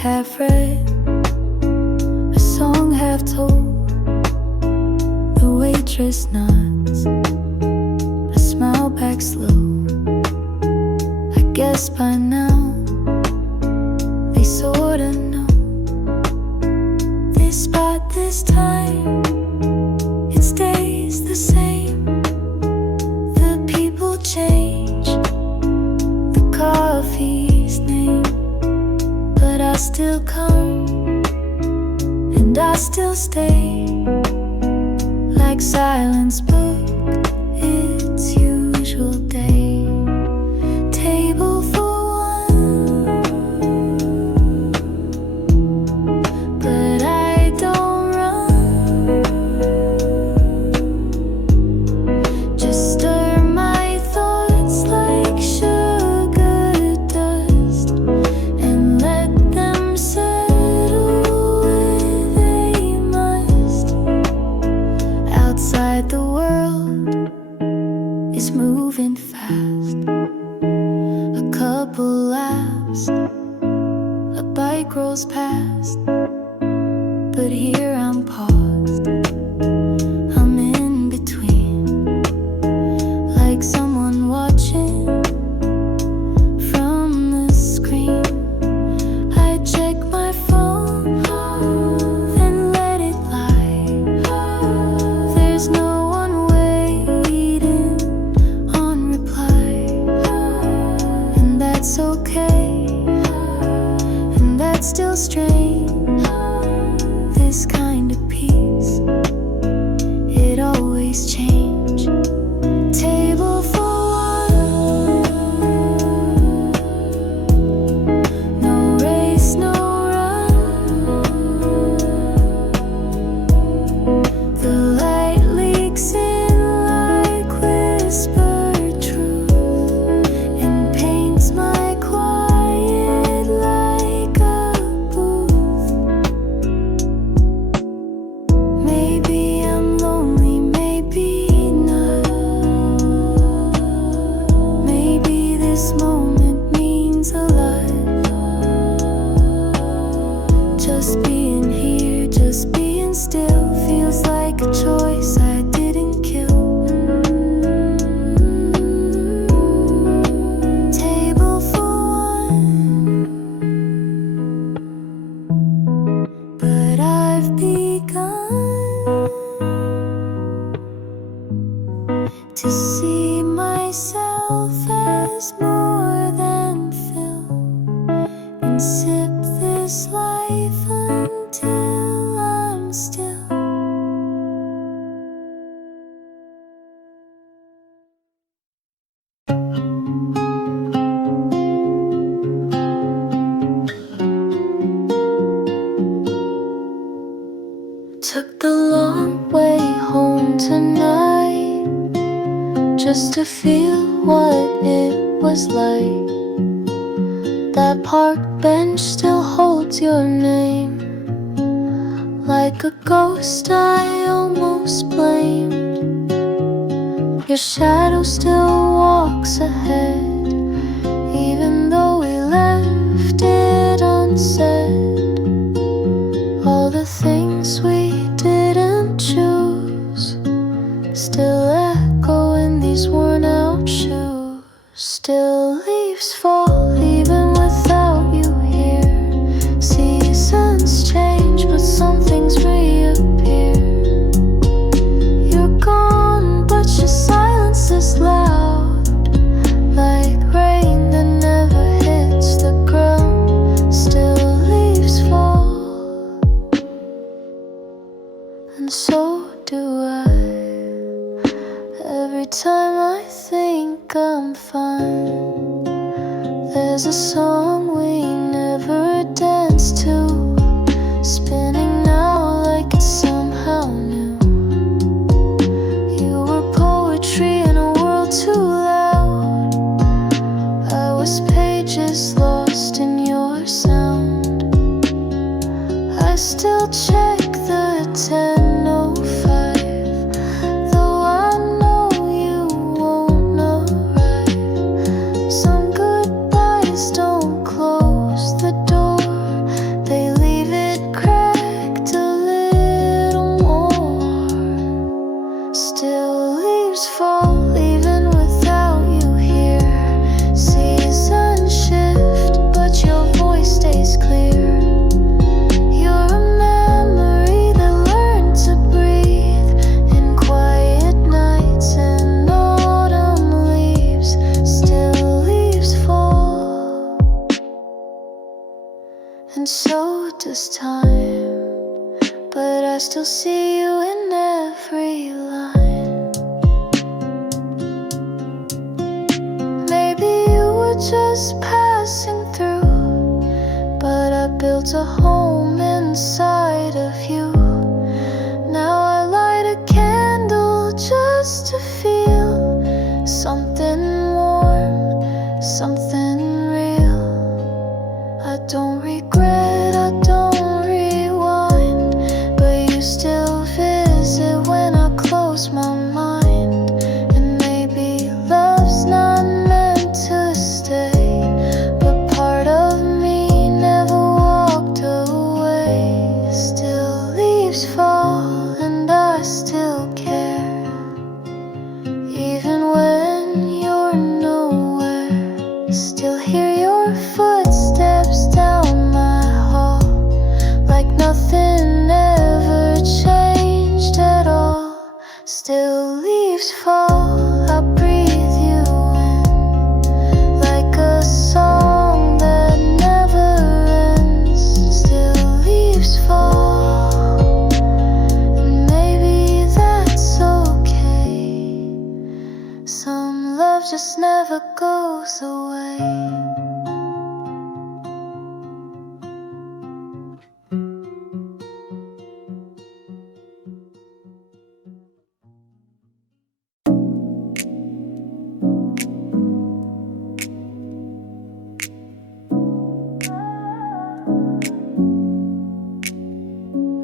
half read, a song half told. The waitress nods, I smile back slow. I guess by now they sorta know. This spot, this time, it stays the same. The people change, the coffee's name, but I still come and I still stay. Like silence booked its usual day. Table for one, but I don't run. Just stir my thoughts like sugar dust and let them settle where they must. Outside the world is moving fast. A couple laughs, a bike rolls past, but here I'm paused. I'm in between, like someone watching from the screen. I check my phone, then let it lie. There's no one waiting on reply, and that's okay, and that's still strange. This kind of peace, it always change. Table for one, no race, no run. The light leaks in like whispered truth and paints my quiet like a booth. Maybe I'm lonely, maybe not. Maybe this moment means a lot. Just being here, just being still feels like a choice I didn't kill. Table for one, but I've begun to see myself as more than fill, and sip this life until I'm still. Took the long way home tonight, just to feel what it was like. That park bench still holds your name, like a ghost I almost blamed. Your shadow still walks ahead, even though we left it unsaid. All the things we didn't choose still echo in these worn out shoes. Still leaves fall even without you here. Seasons change, but some things reappear. You're gone, but your silence is loud, like rain that never hits the ground. Still leaves fall, and so do I. Every time I think I'm fine, there's a song we never danced to, spinning now like it's somehow new. You were poetry in a world too loud. I was pages lost in your sound. I still check the 10:05, though I know you won't arrive. Some goodbyes don't close the door, and so does time. But I still see you in every line. Maybe you were just passing through, but I built a home inside of you. Now I light a candle just to feel something warm, something real. I don't regret, I don't rewind, but you still visit when I close my mind. And maybe love's not meant to stay, but part of me never walked away. Still leaves fall and I still care, even when you're nowhere. Still hear your footsteps down my hall, like nothing ever changed at all. Still leaves fall, I breathe you in, like a song that never ends. Still leaves fall, and maybe that's okay. Some love just never goes away.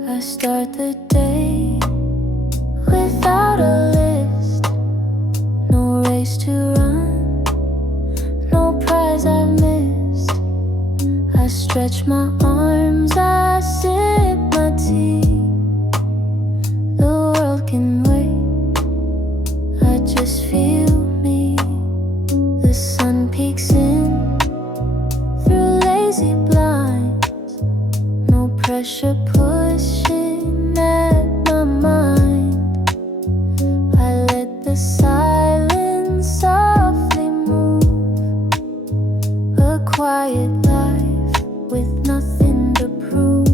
I start the day without a list, no race to run, no prize I've missed. I stretch my arms, I sip my tea. The world can wait, I just feel me. The sun peeks in through lazy blinds, no pressure pushing at my mind. I let the silence softly move, a quiet life with nothing to prove.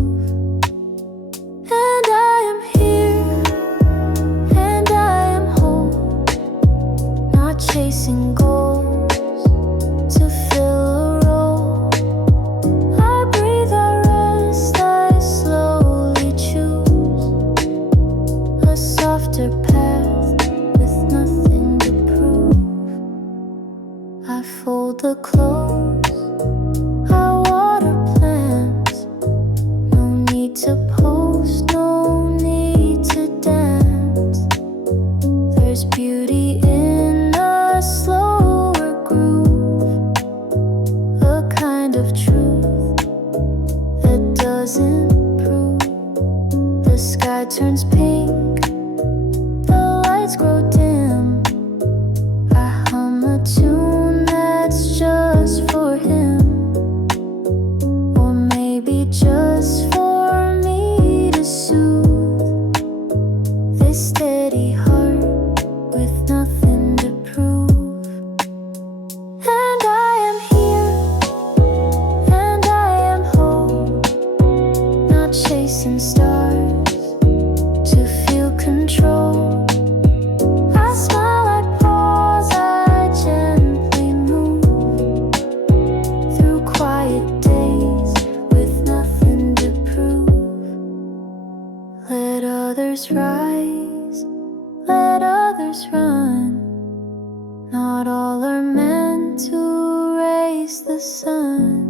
And I am here, and I am whole, not chasing goals to fill a role. I breathe, I rest, I slowly choose a softer path with nothing to prove. I fold the clothes, I water plants. No need to post, no need to dance. There's beauty in a slower groove, a kind of truth that doesn't prove. The sky turns pink, the lights grow dim. I hum a tune that's just for him, or maybe just for me to soothe this steady heart with nothing to prove. And I am here, and I am whole, not chasing stars to feel control. I smile, I pause, I gently move through quiet days with nothing to prove. Let others rise, let others run. Not all are meant to raise the sun.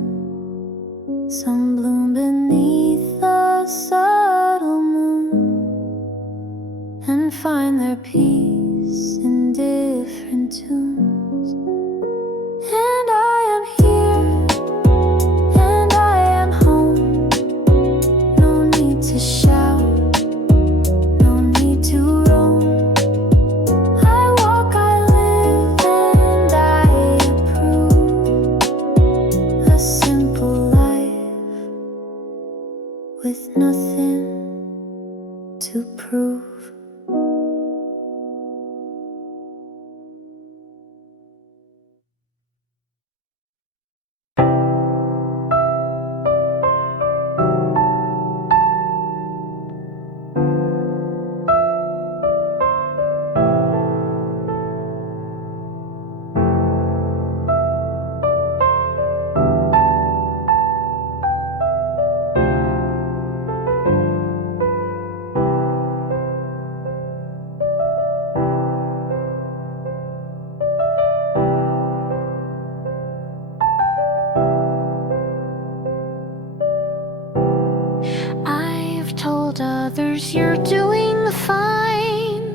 Some bloom beneath the subtle moon and find their peace in different tunes. And I am here, and I am home. No need to shout, no need to roam. I walk, I live, and I approve a simple life with nothing to prove. told others you're doing fine,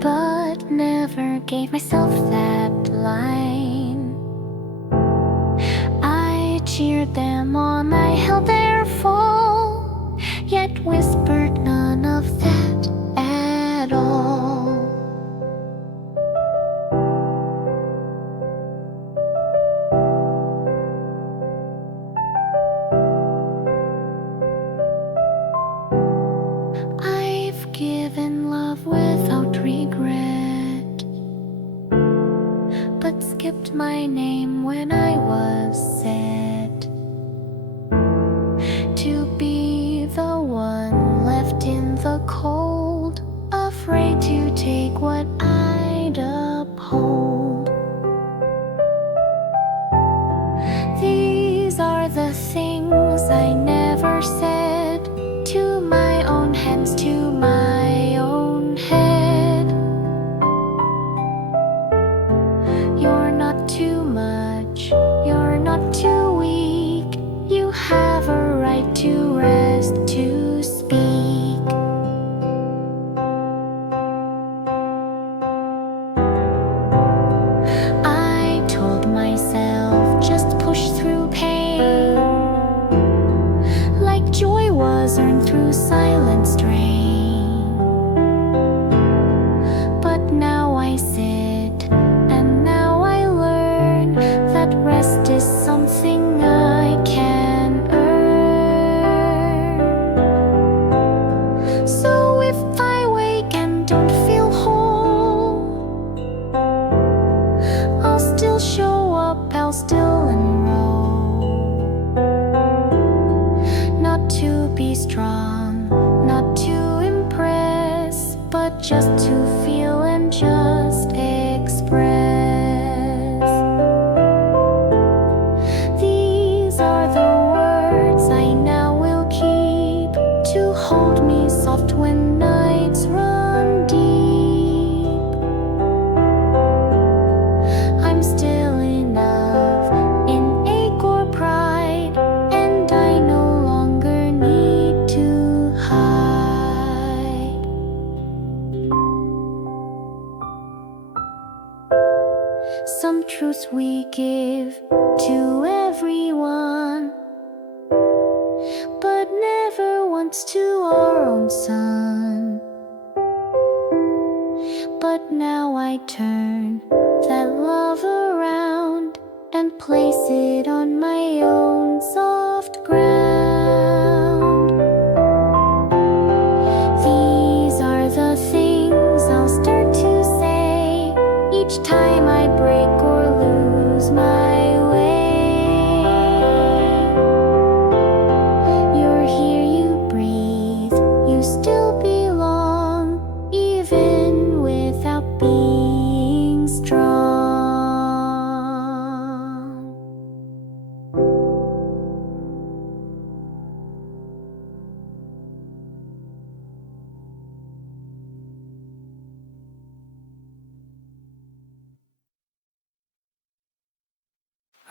but never gave myself that line. I cheered them on, I held their fall, yet whispered none of that at all. I've given love without regret, but skipped my name when I was set to be the one left in the cold, afraid to take what I'd uphold. These are the things I never said to my own hands, to my own head. You're not too much, you're not too weak, you have a right to rest, to speak. I told myself, just push through pain, like joy was earned through silent strain. But now I sit, and now I learn that rest is something I can earn. So if I wake and don't feel whole, I'll still show up, I'll still enroll. Not to be strong, not to impress, but just to feel and just express. These are the words I now will keep, to hold me soft when nights run deep. I'm still enough in ache or pride, and I no longer need to hide. Some truths we give to everyone, but never once to our own son. But now I turn that love around and place it on my own soft ground. These are the things I'll start to say each time I break or lose my way. You're here, you breathe, you still belong, even without being strong.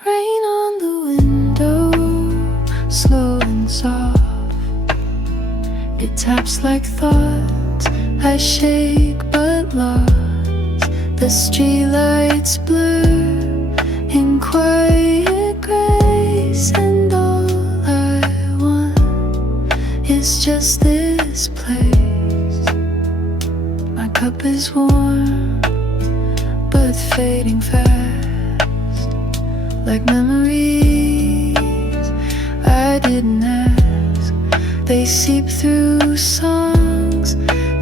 Rain on the window, slow and soft. It taps like thoughts I shake but lost. The streetlights blur in quiet grace, and all I want is just this place. My cup is warm but fading fast, like memories I didn't ask. They seep through songs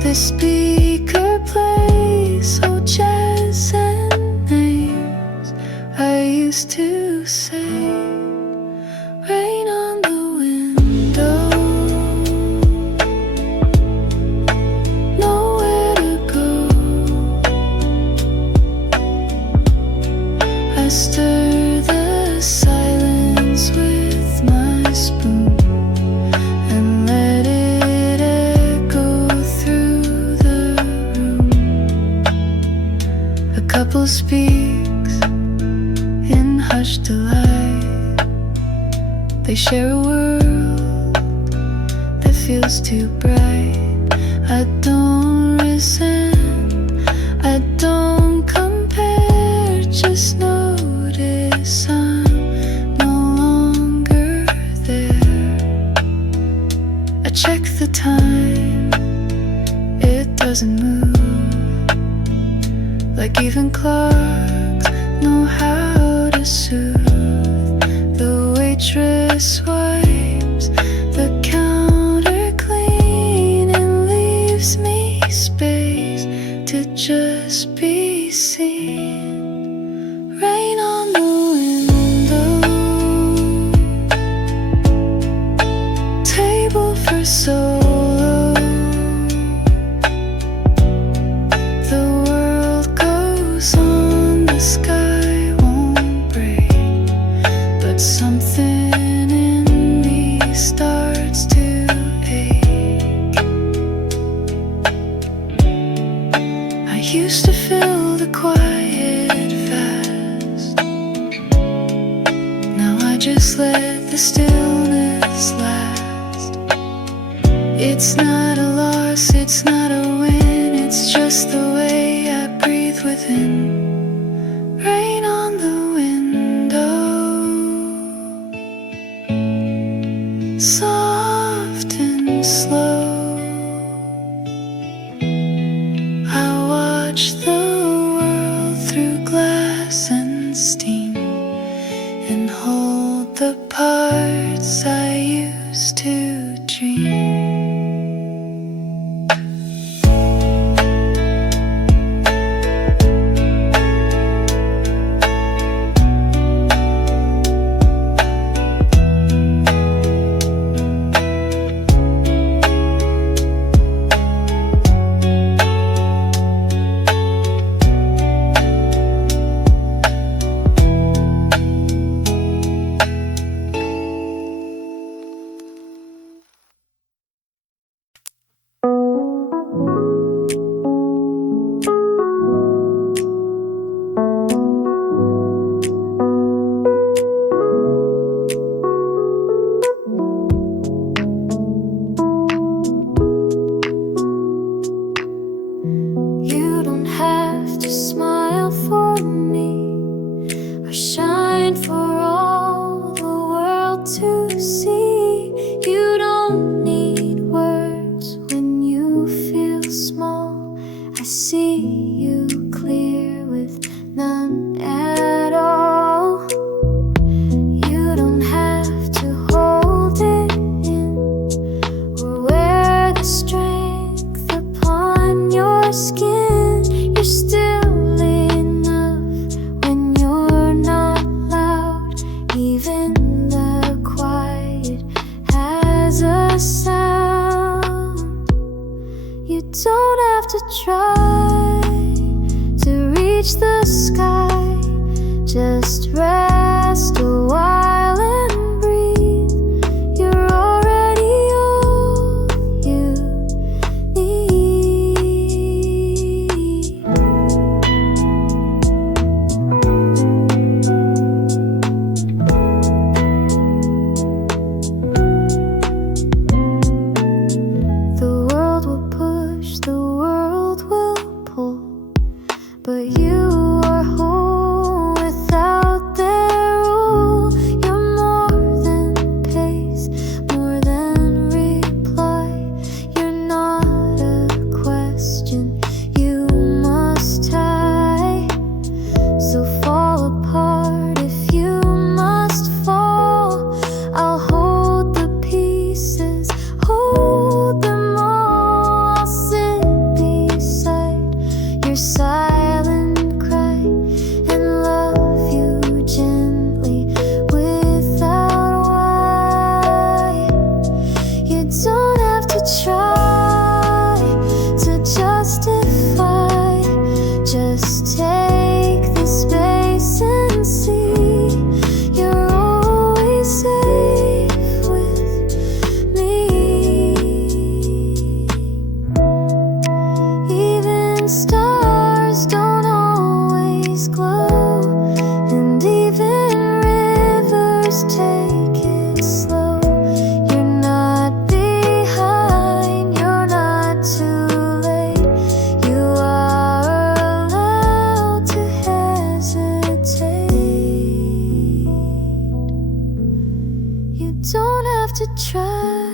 the speaker plays, so jazz and names I used to say. Rain on the window, nowhere to go. I stir the silence with my spoon and let it echo through the room. A couple speaks in hushed delight. They share a world that feels too bright. I don't resent, I don't compare, just notice I'm no longer there. I check the time, it doesn't move, like even clocks know how to soothe. The waitress wipes the counter clean and leaves me space to just be seen. Rain on the window, table for solo. The world goes on, the sky won't break, but something in me starts to ache. I used to fill the quiet fast, now I just let the stillness last. It's not a loss, it's not a win, it's just the way I breathe within. Rain on the window, soft and slow. I watch the world through glass and steam, and hold the parts I used to dream. don't have to try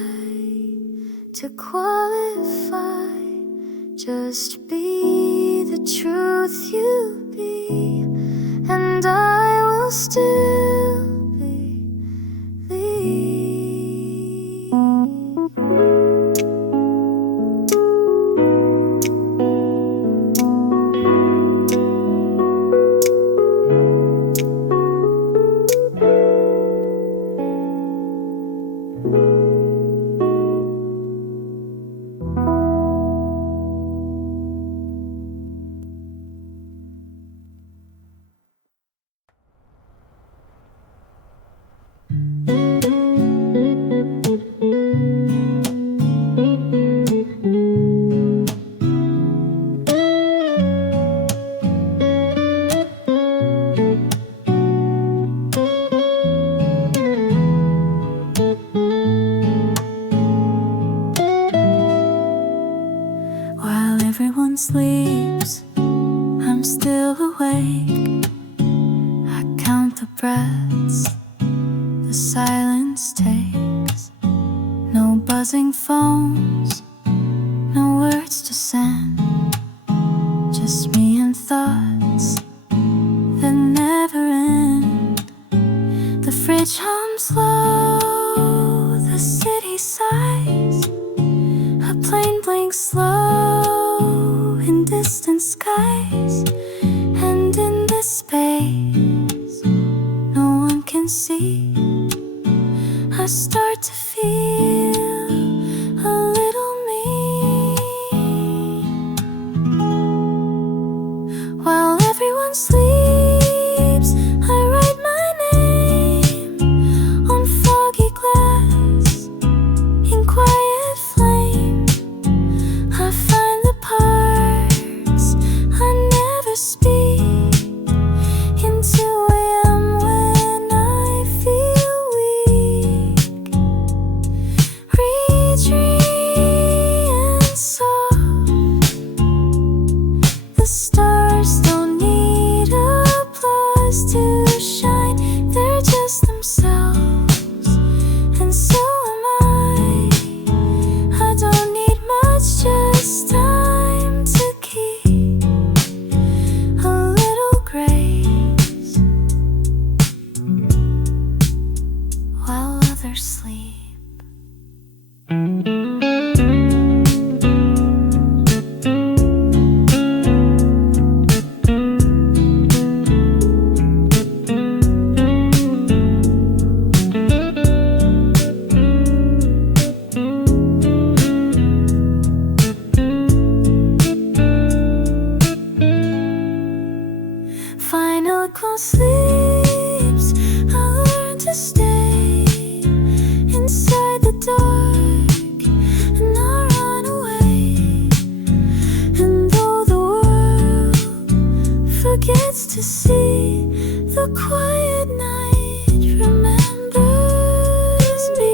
to qualify. Just be the truth you be, and I will still believe. While everyone sleeps, I'm still awake. I count the breaths the silence takes. No buzzing phones, no words to send, just me and thoughts that never end. The fridge hums low, the city sighs, a plane blinks slow in distant skies. And in this space no one can see, I start to feel a little me. While everyone sleeps, I write my name on foggy glass in quiet flame. I find the parts I never speak in 2 a.m. when I feel weak. Retreat and soft, the stars don't need applause to shine, they're just themselves, and so am I. I don't need much, just time to keep a little grace while others sleep. Final call sleeps, I learn to stay inside the dark and not run away. And though the world forgets to see, the quiet night remembers me.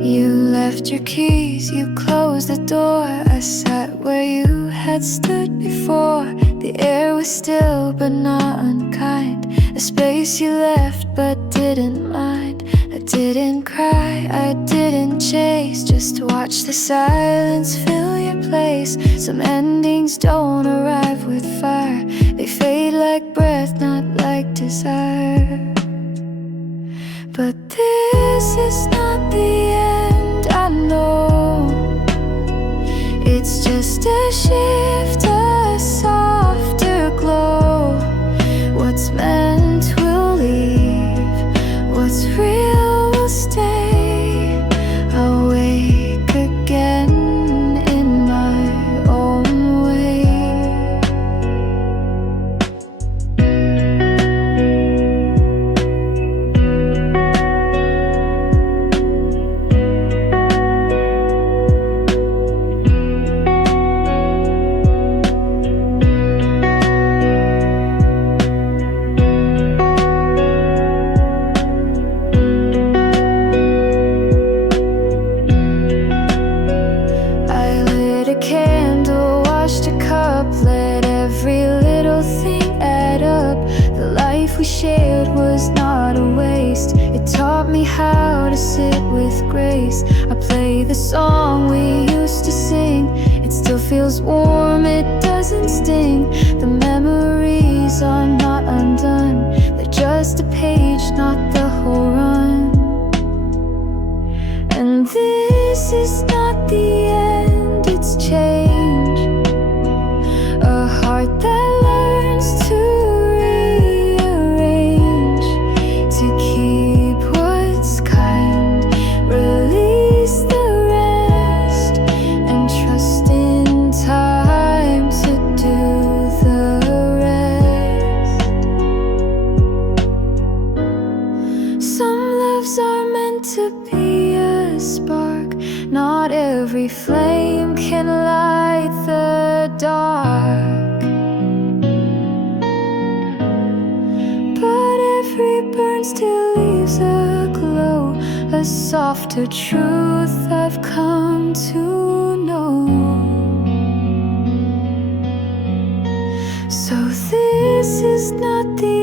You left your keys, you closed the door. I sat where you had stood before. The air was still but not unkind, a space you left but didn't mind. I didn't cry, I didn't chase, just watch the silence fill your place. Some endings don't arrive with fire, they fade like breath, not like desire. But this is not the end, I know. It's just a shift, a softer glow. What's meant will leave, what's real will stay. I'll wake again in my own way. shared was not a waste. It taught me how to sit with grace. I play the song we used to sing. It still feels warm, it doesn't sting. The memories are not undone. They're just a page, not the whole run. And this is not the end, it's change. A heart that learns to rearrange, to keep what's kind, release the rest, and trust in time to do the rest. Some loves are meant to be a spark. Not every flame can light the dark, but every burn still leaves a glow, a softer truth I've come to know. So this is not the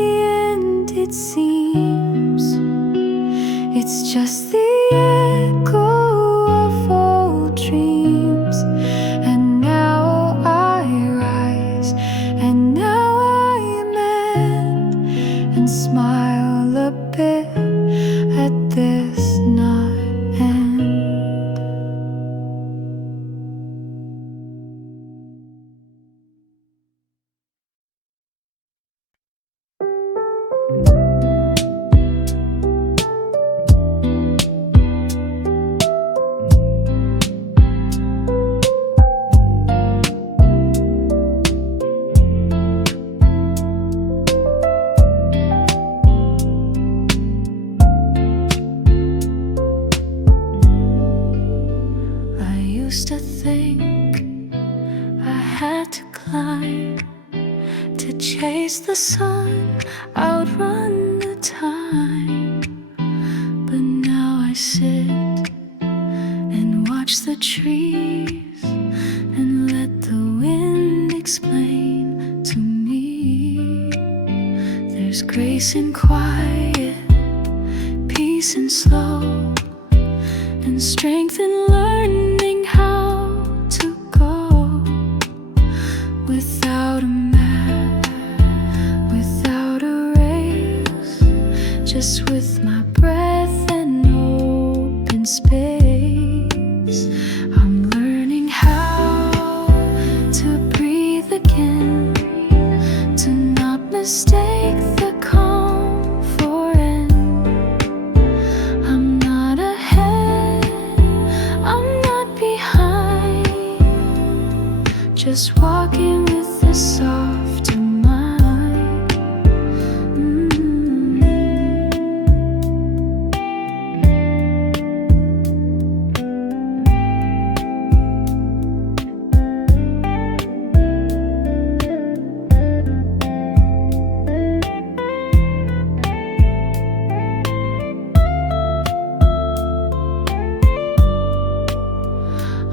end, it seems. It's just the echo of old dreams. And now I rise, and now I mend, and smile a bit at this not end. Used to think I had to climb to chase the sun, outrun the time. But now I sit and watch the trees and let the wind explain to me. There's grace in quiet, peace in slow, and strength in learning how to go without a map, without a race, just with my breath and open space. I'm learning how to breathe again, to not mistake the calm for end. I'm not ahead, I'm not behind, just walking with a softer mind.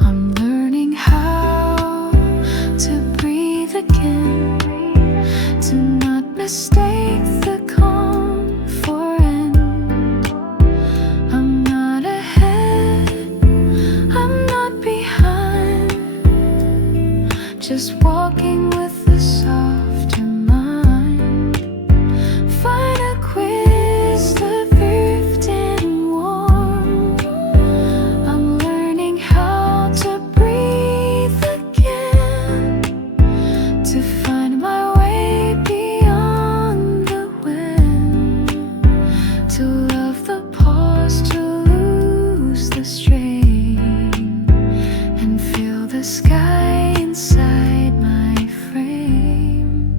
I'm learning how to breathe again, to not mistake the calm for end. I'm not ahead, I'm not behind, just walking with a softer mind. Find a quiz the drift and warm. I'm learning how to breathe again, to find my way beyond the wind, to love the pause, to lose the strain, and feel the sky inside my frame.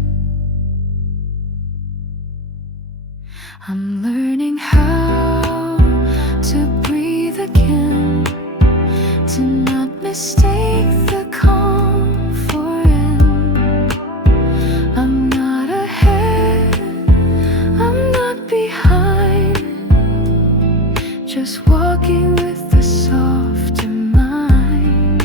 I'm learning how to breathe again, to not mistake the calm for end. I'm not ahead, I'm not behind, just walking with a softer mind.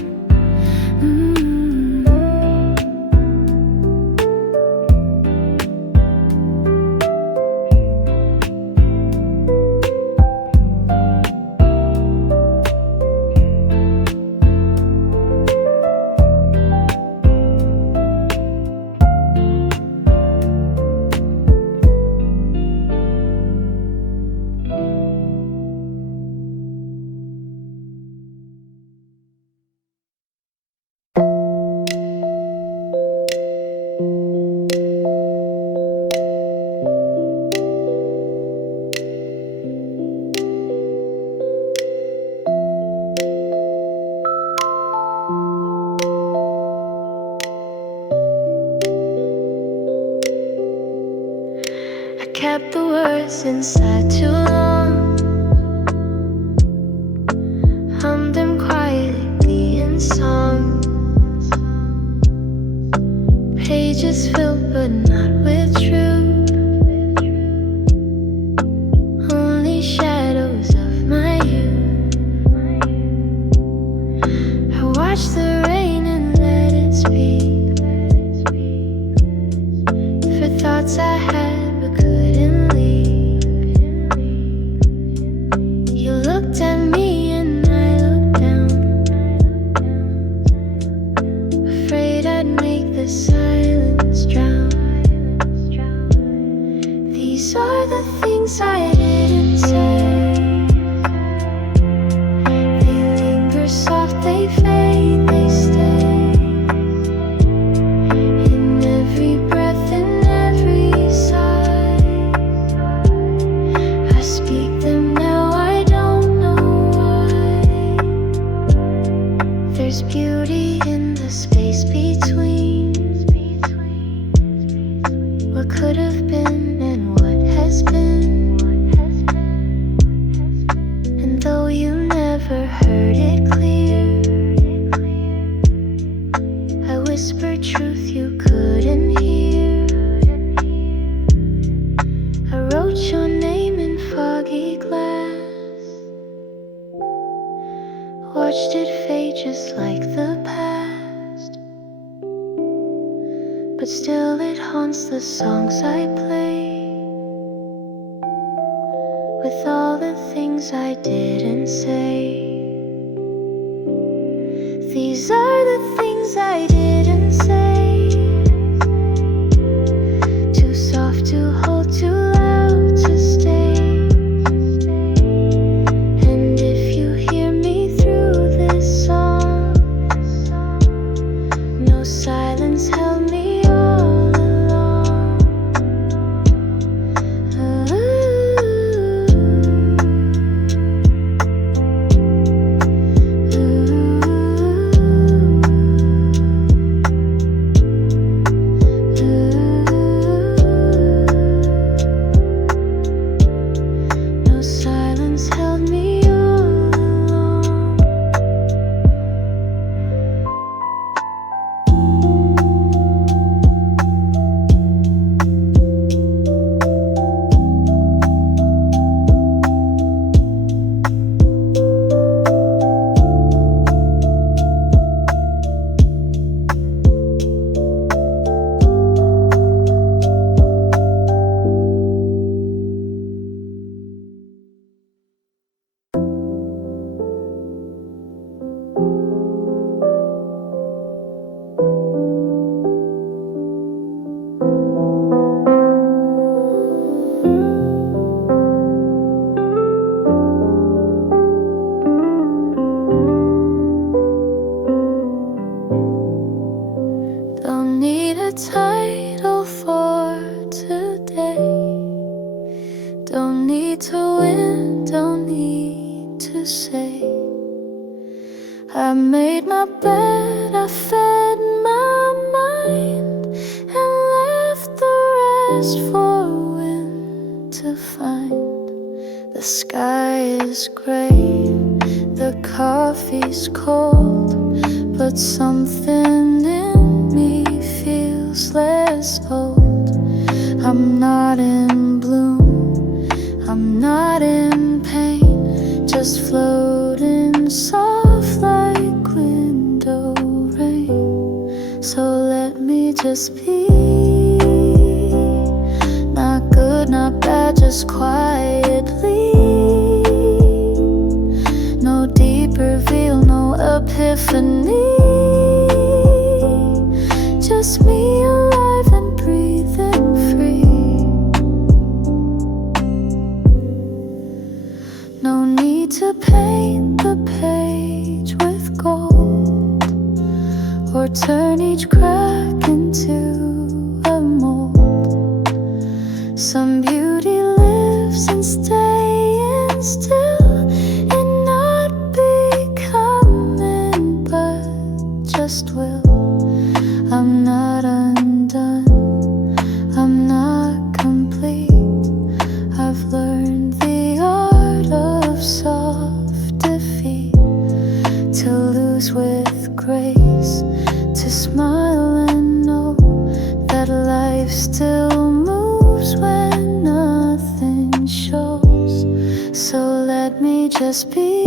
kept the words inside too long. Hummed them quietly in song. Pages filled but not with truth, only shadows of my youth. I watched the rain and let it speak for thoughts I had but couldn't leave. You looked at me and I looked down, afraid I'd make the silence drown. These are the things I didn't say. They linger soft, they fade, they stay in every breath, in every sigh. I speak them now, I don't know why. There's beauty in the space between what could have been and what has been. And though you never heard it clear, I whispered truth you couldn't hear. I wrote your name in foggy glass, watched it fade just like the past. But still it haunts the songs I play, with all the things I didn't say. These are the things I didn't say. Too soft to hold, too loud to stay. And if you hear me through this song, no silence held me all along. No silence held me all along. Don't need a title for today. Don't need to win, don't need to say I made my bed, I fed my mind, and left the rest for wind to find. The sky is gray, the coffee's cold, but something in me feels less old. I'm not in bloom, I'm not in pain, just floating soft like window rain. So let me just be, not good, not bad, just quietly. No deep reveal, no epiphany, just me alive and breathing free. No need to paint the page with gold, or turn each crack into a mold. Some beauty lives in staying still, in not becoming, but just will. I'm not undone, I'm not complete. just be.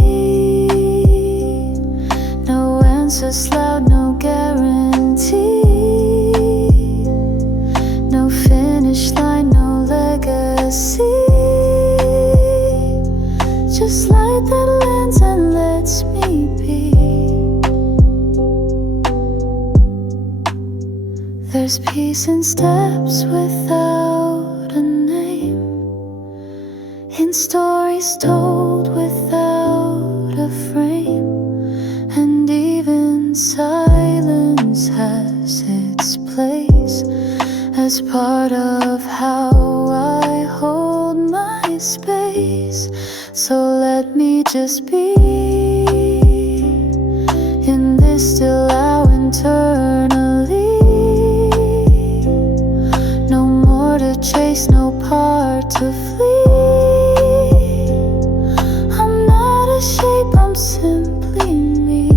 No answers loud, no guarantee. No finish line, no legacy. Just light that lands and lets me be. There's peace in steps without a name, in stories told without a frame, and even silence has its place as part of how I hold my space. So let me just be in this still hour internally. No more to chase, no part to flee. I'm not a shape, I'm simply me.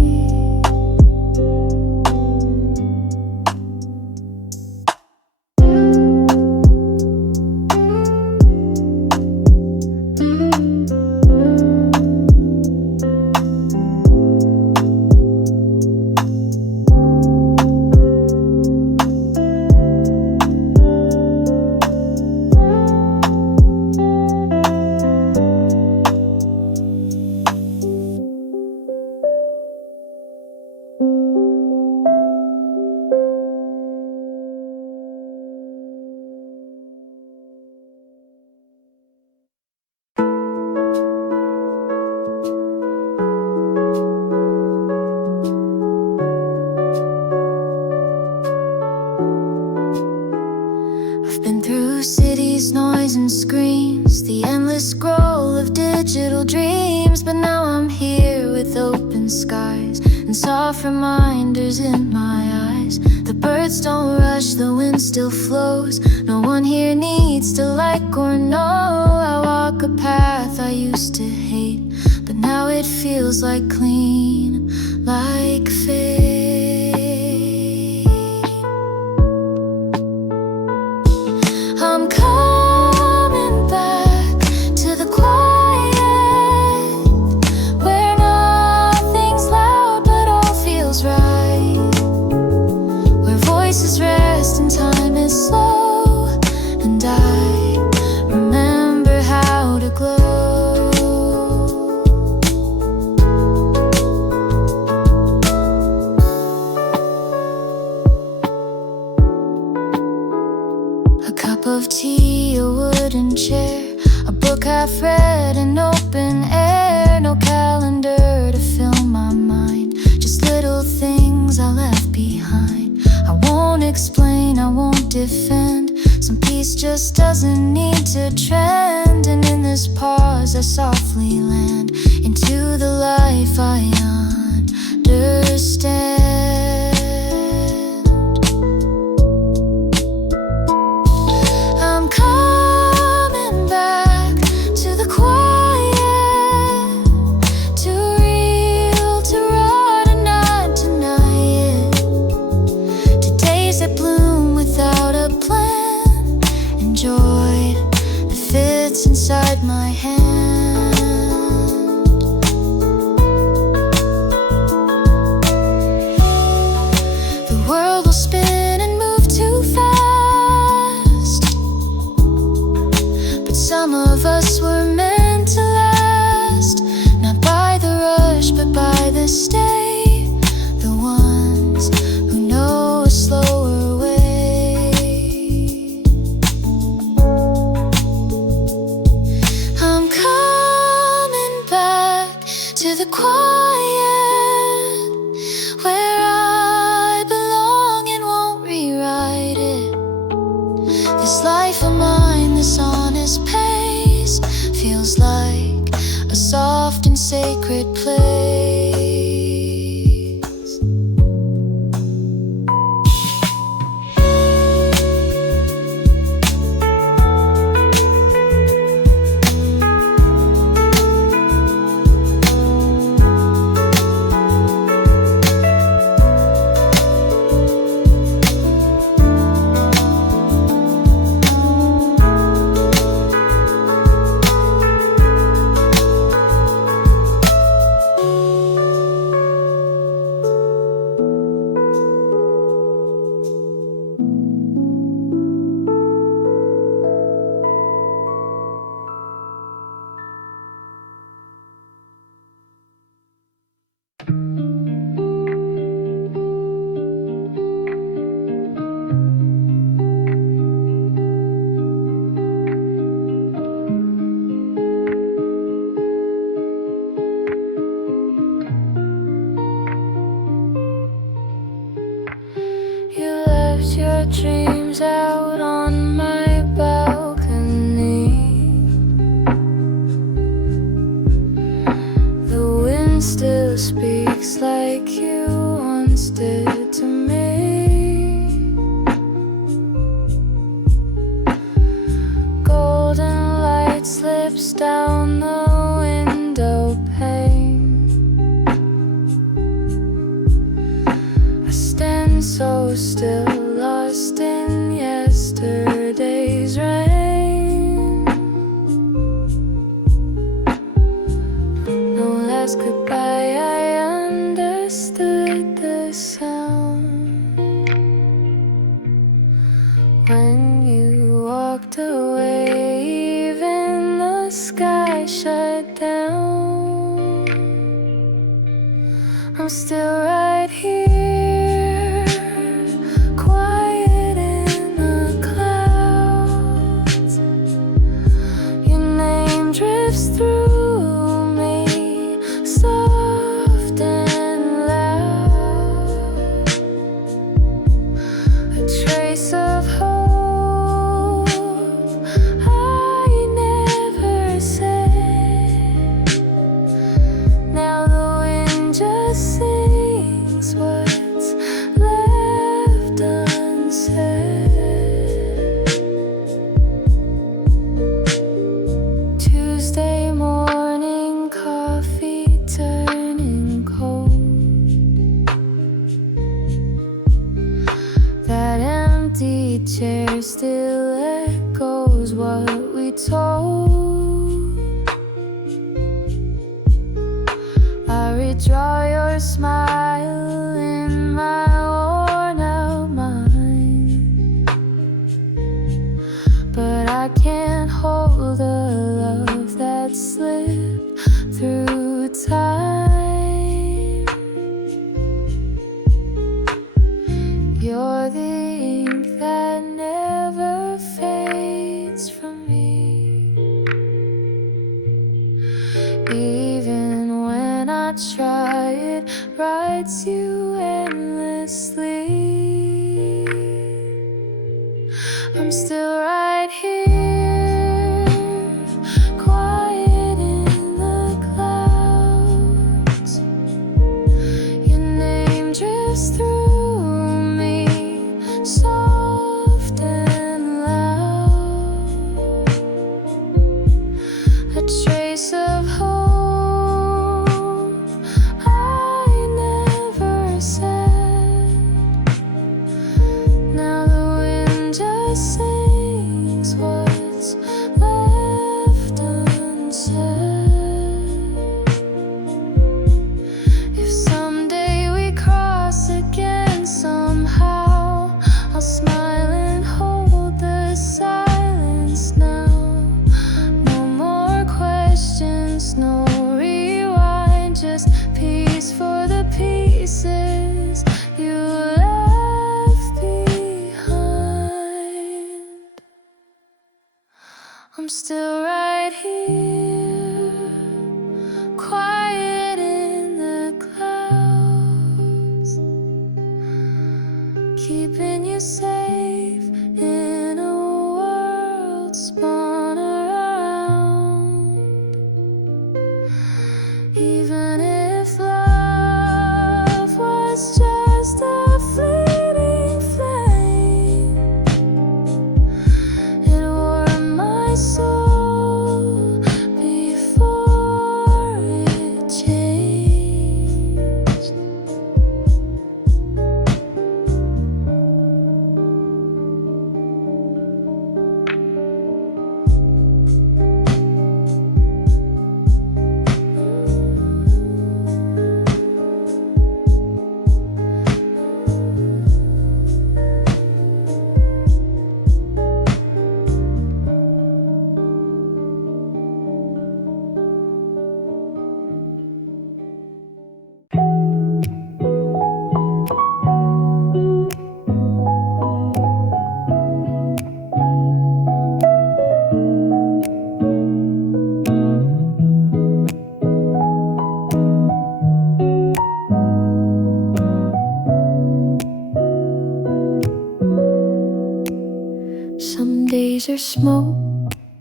Been through cities, noise and screams, the endless scroll of digital dreams. But now I'm here with open skies and soft reminders in my eyes. The birds don't rush, the wind still flows. No one here needs to like or know. I walk a path I used to hate, but now it feels like clean, like fate. I'm coming back to the quiet, where nothing's loud but all feels right, where voices rest and time is slow, and I remember how to glow. A cup of tea, a wooden chair, a book half read, an open air. No calendar to fill my mind, just little things I left behind. I won't explain, I won't defend. Some peace just doesn't need to trend. And in this pause I softly land into the life I understand. I'm coming back to the quiet, too real to raw, to not deny it, to days that bloom without a plan, and joy that fits inside my hand. The world will spin and move too fast, but some of us were meant to last. Not by the rush, but by the stay. The ones who know a slower way. I'm coming back to the quiet, where I belong and won't rewrite it. This life of mine, this honest pace, feels like a soft and sacred place. left a wave and the sky shut down. I'm still right here, quiet in the clouds. Your name drifts through me, soft and loud. A trace of hope I never said. Now the wind just sings what's left unsaid. Tuesday morning, coffee turning cold. That empty chair still echoes what we told. I redraw your smile in my worn out mind, but I can't hold the love that slipped through time. You're the ink that never fades from me, even when I try, it writes you endlessly. I'm still right here, quiet in the clouds. Your name drifts through me, soft and loud. A trace of hope I never said. Now the wind just sings what's left unsaid. If someday we cross again somehow, I'll smile and hold the silence now. No more questions, no rewind, just peace for the pieces you left behind. I'm still right here, quiet in the clouds, keeping you safe in a world spun around. Even if love was just a fleeting flame, it warmed my soul before it changed. Some days are smoke,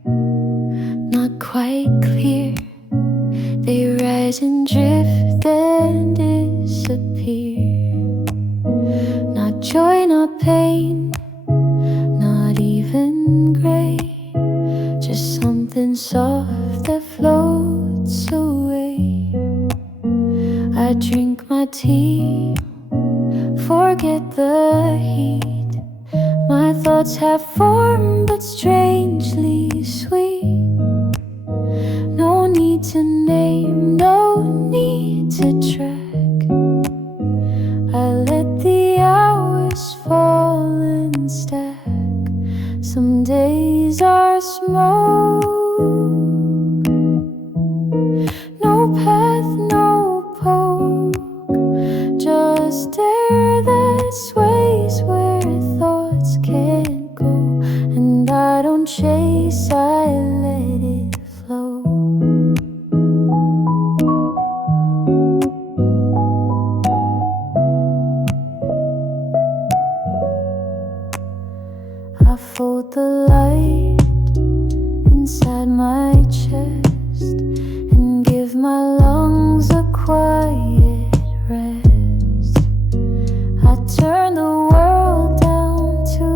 not quite clear. They rise and drift and disappear. Not joy, not pain, not even gray, just something soft that floats away. I drink my tea, forget the heat. My thoughts have form but strangely sweet. No need to name, no need to track. I let the hours fall and stack. Some days are are smoke. No path, no poke, just air that sways where thoughts can't go. And I don't chase, I let it flow. I fold the light inside my chest and give my lungs a quiet rest. I turn the world down to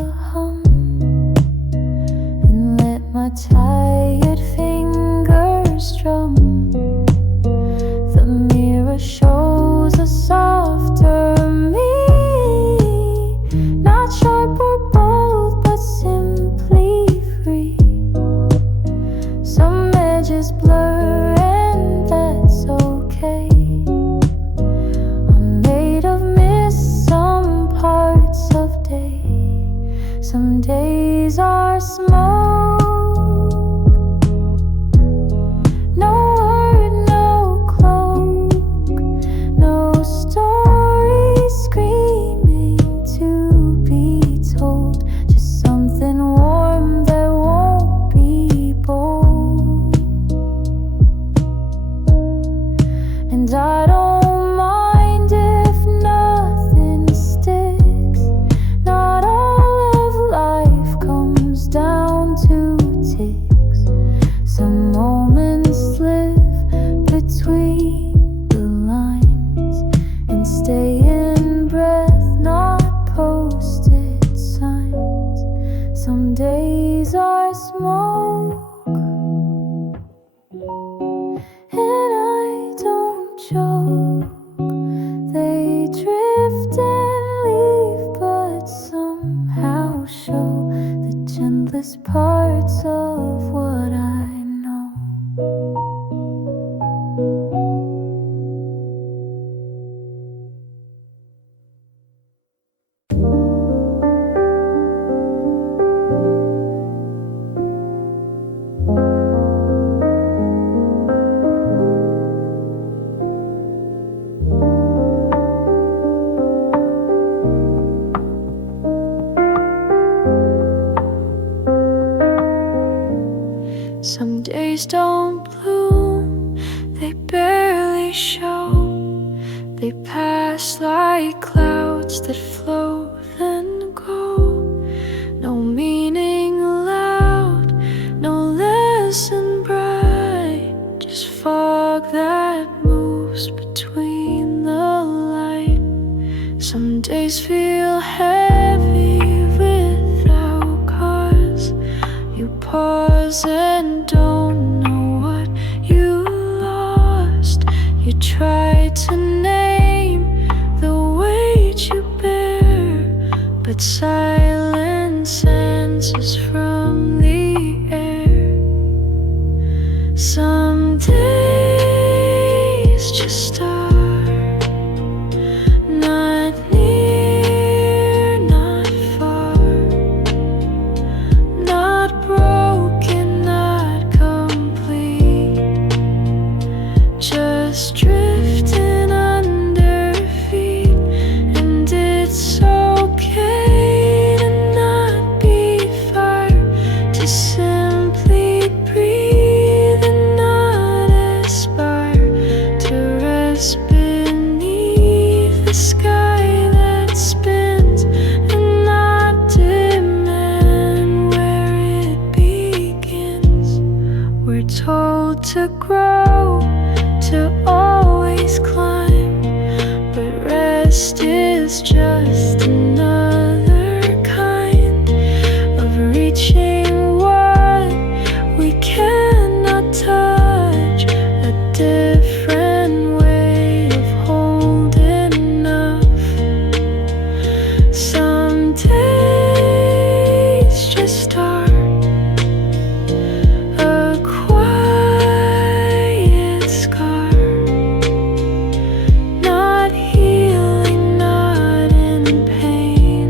a hum and let my tired fingers drum. The mirror shows a softer me, not sharp or bold, but simply free. Some edges blur and that's okay. I'm made of mist, some parts of day. Some days are smoke. No word, no cloak, no story screaming to be told. Just something warm that won't be bold. And I don't mind if nothing sticks. Not all of life comes down to ticks. Some moments live between the lines and stay in breath, not posted signs. Some days are smoke, and I don't joke. They drift and leave, but somehow show the gentlest parts of what I know. Some days don't bloom, they barely show. They pass like clouds that flow then go. No meaning loud, no lesson bright, just fog that moves between the light. Some days feel heavy without cause. You pause and don't know what you lost. You try to name the weight you bear, but silence answers from the air. Some days just are not near, not far, not broken, not complete, just drifting under feet. And it's okay to not be far, to simply breathe and not aspire to rest beneath the sky that spins and not demand where it begins. We're told to grow, to always climb, but rest is just another kind of reaching what we cannot touch, a different way of holding enough. Some days just are a quiet scar, not healing, not in pain.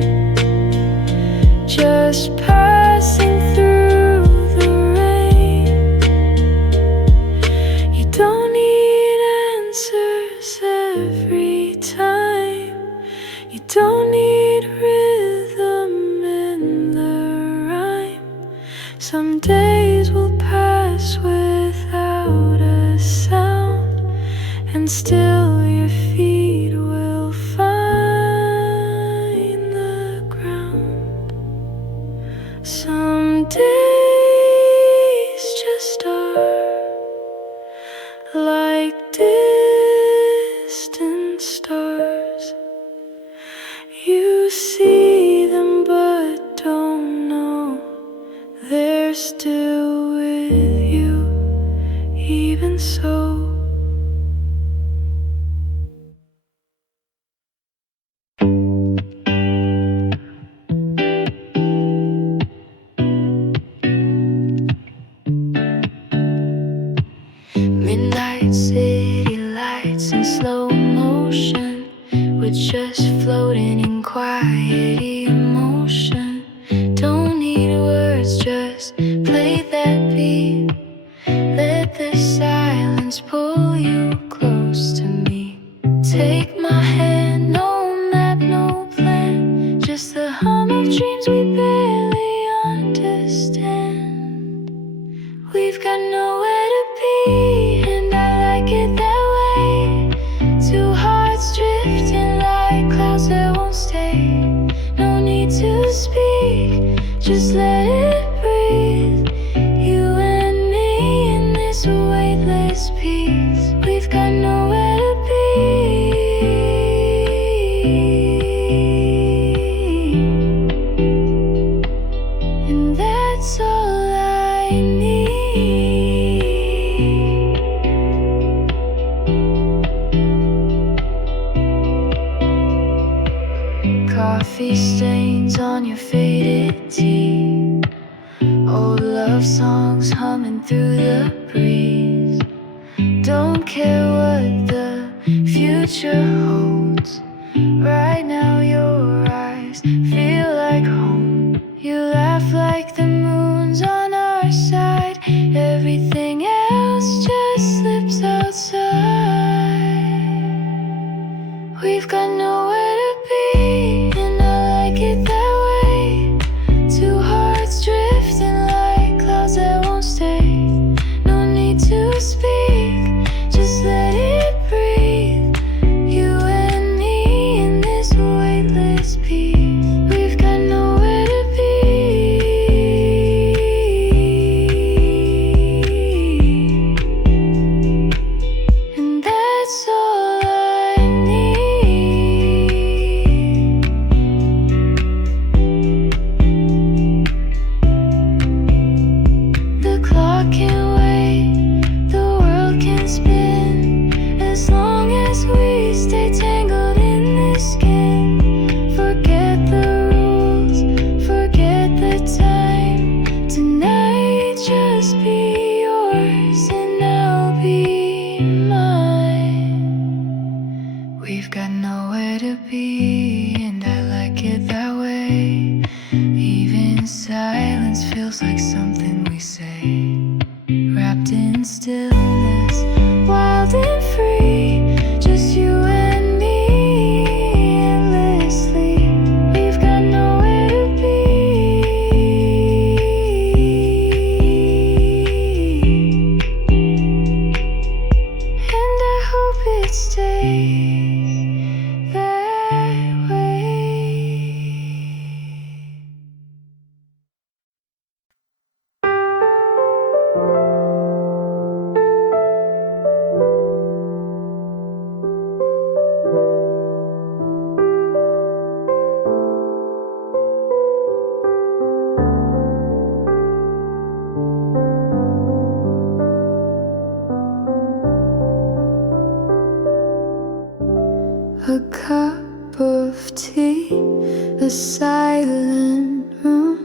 Some days will pass without a sound, and still your feet will find the ground. Some days just are like distant stars. You see them but don't know they're still with you, even so. Midnight city lights in slow motion. We're just floating in quiet emotion. Don't need words, just play that beat. Let the silence pull you close to me. Take my hand, no map, no plan, just the hum of dreams we barely understand. We've got nowhere to be, and I like it that way. Two hearts drifting like clouds that won't stay. No need to speak, just let it breathe. You and me in this weightless peace. We've got nowhere to be, and that's all I need. Coffee stains on your faded tea. Old love songs humming through the breeze. Don't care what the future holds. Right now your eyes feel like home. You laugh like the moon's on our side. Everything else just slips outside. We've got nowhere to be, and I like it that way. Two hearts drifting like clouds that won't stay. No need to speak, just let it breathe. You and me in this weightless peace. We've got nowhere to be, and that's all I need. The clock can wait, the world can spin, as long as we stay tangled in this skin. Forget the rules, forget the time. Tonight just be yours and I'll be mine. We've got nowhere to be, and I like it that way. Even silence feels like something we say. Wrapped in stillness, wild and free, just you and me endlessly. We've got nowhere to be, and I hope it stays that way. A cup of tea, a silent room,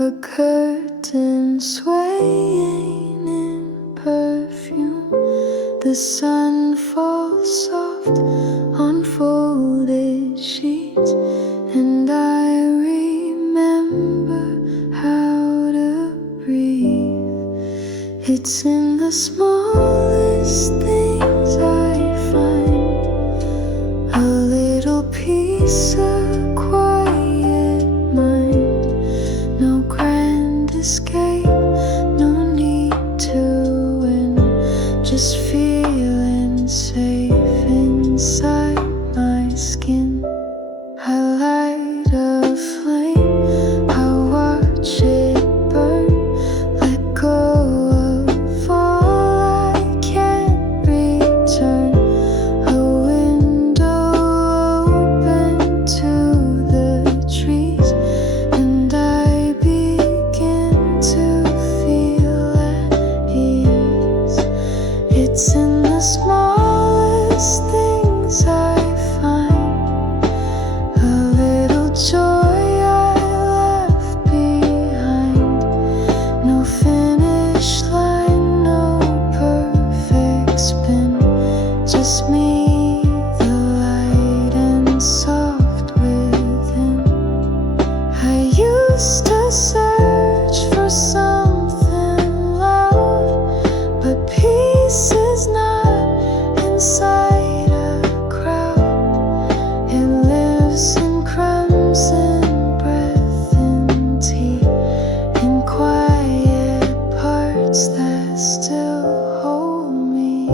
a curtain swaying in perfume. The sun falls soft on folded sheets, and I remember how to breathe. It's in the smallest things I find a little peace, a quiet mind, no grand escape. just feeling safe inside my skin. I light a flame, I watch it burn, let go of all I can't return. A window open to the trees, and I begin to feel at ease. It's in the smallest things I find a little joy I left behind. No finish line, no perfect spin, just me, the light and soft within. I used to search for something loud, but peace is not inside a crowd. It lives in crumbs, in breath, in tea, in quiet parts that still hold me.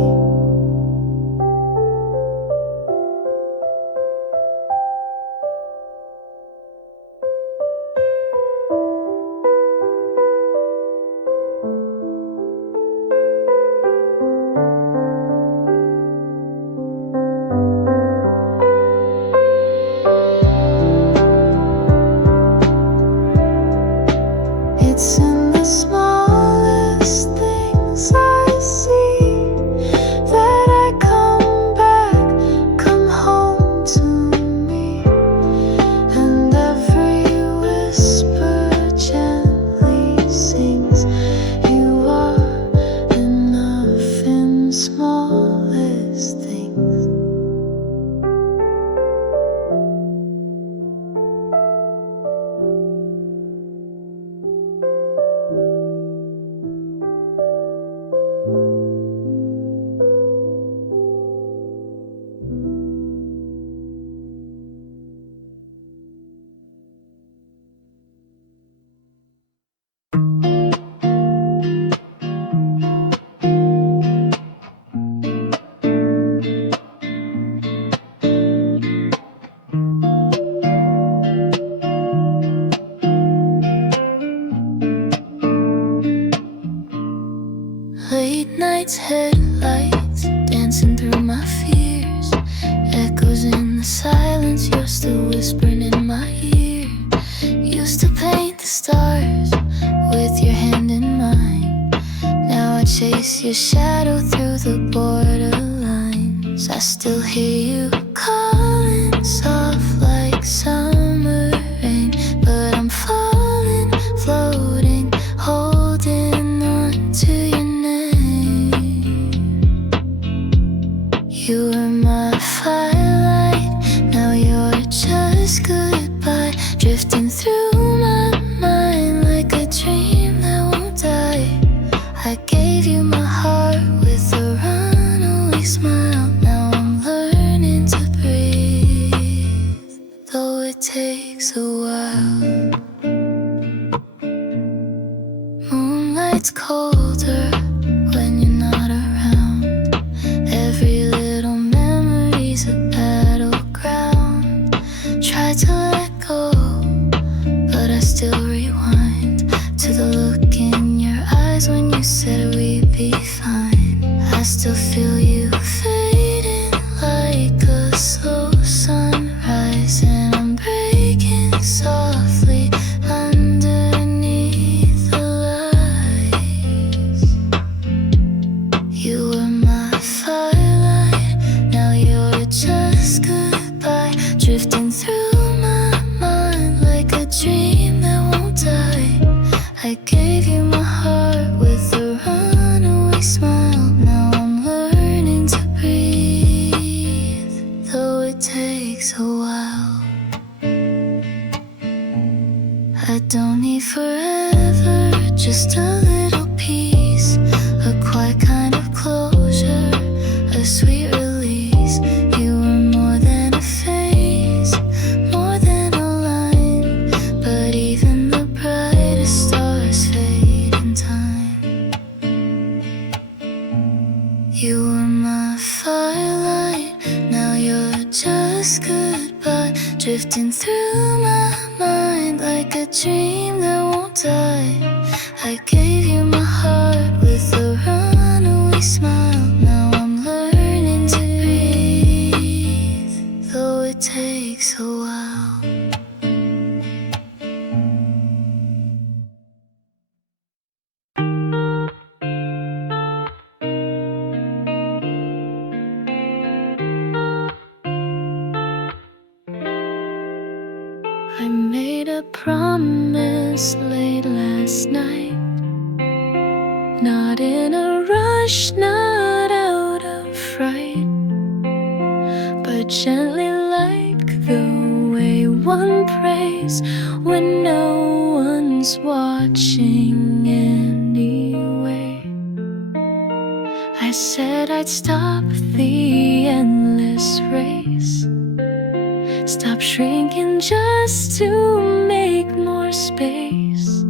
It's in the smallest things I see that I come back, come home to me. And every whisper gently sings, you are enough in smallest things. Late nights, headlights, dancing through my fears. Echoes in the silence, you're still whispering in my ear. Used to paint the stars with your hand in mine. Now I chase your shadow through the borderlines. I still hear you calling, soft like summer rain. But I'm falling, floating, holding on to your name. You were my firelight, now you're just goodbye. Drifting through my mind like a dream that won't die. I gave you my heart with a runaway smile. Now I'm learning to breathe, though it takes a while. Moonlight's colder when you're not around. Every little memory's a battleground. Try to let go, but I still rewind to the look in your eyes when you said we'd be fine. I still feel you fading like a slow sunrise, and I'm breaking softly underneath the lights. You were my firelight, now you're just goodbye. Drifting through my mind like a dream that won't die. I gave you my heart with a runaway smile. Now I'm learning to breathe, though it takes a while. I don't need forever, just a little peace, a quiet kind of closure, a sweet release. You were more than a phase, more than a line, but even the brightest stars fade in time. drifting through my mind like a dream that won't die. I gave you my heart with a runaway smile. Now I'm learning to breathe, though it takes a while. I made a promise late last night, not in a rush, not out of fright, but gently like the way one prays when no one's watching anyway. I said I'd stop the endless race, stop shrinking just to make more space,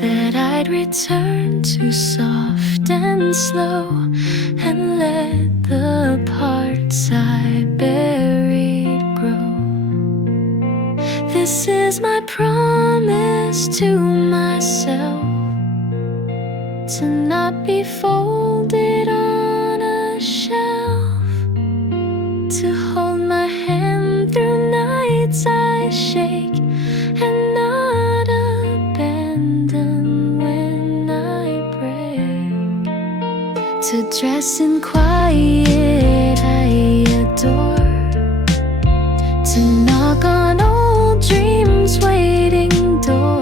that I'd return to soft and slow and let the parts I buried grow. This is my promise to myself, to not be folded on a shelf, to hold my hand through nights I shake and not abandon when I break, to dress in quiet I adore, to knock on old dreams waiting door,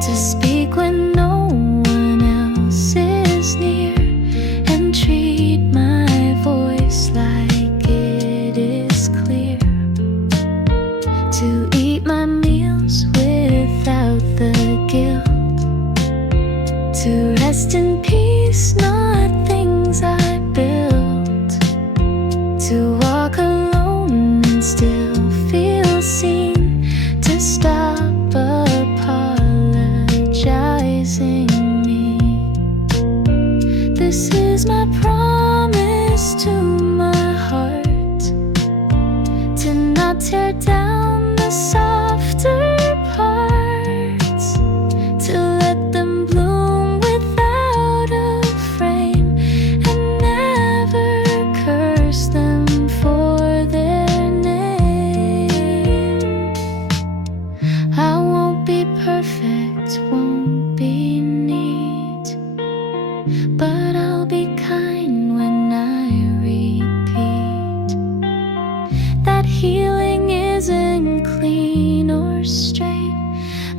to speak when no one else is near, and treat my voice like it is clear, to eat my meals without the guilt, to rest in peace, not things I built, to walk alone and still feel seen, to stop apologizing me. This is my promise to my heart, to not tear down the softer parts, to let them bloom without a frame, and never curse them for their name. I won't be perfect, won't be neat, but I'll be kind when I repeat that healing isn't clean or straight,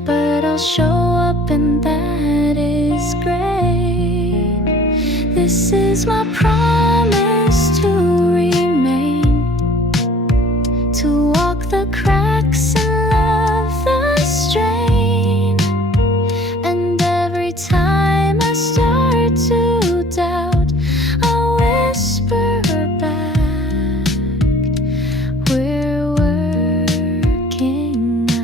but I'll show up and that is great. This is my promise to remain, to walk the cracks and love the strain, and every time I start to doubt, I'll whisper back, we're working out.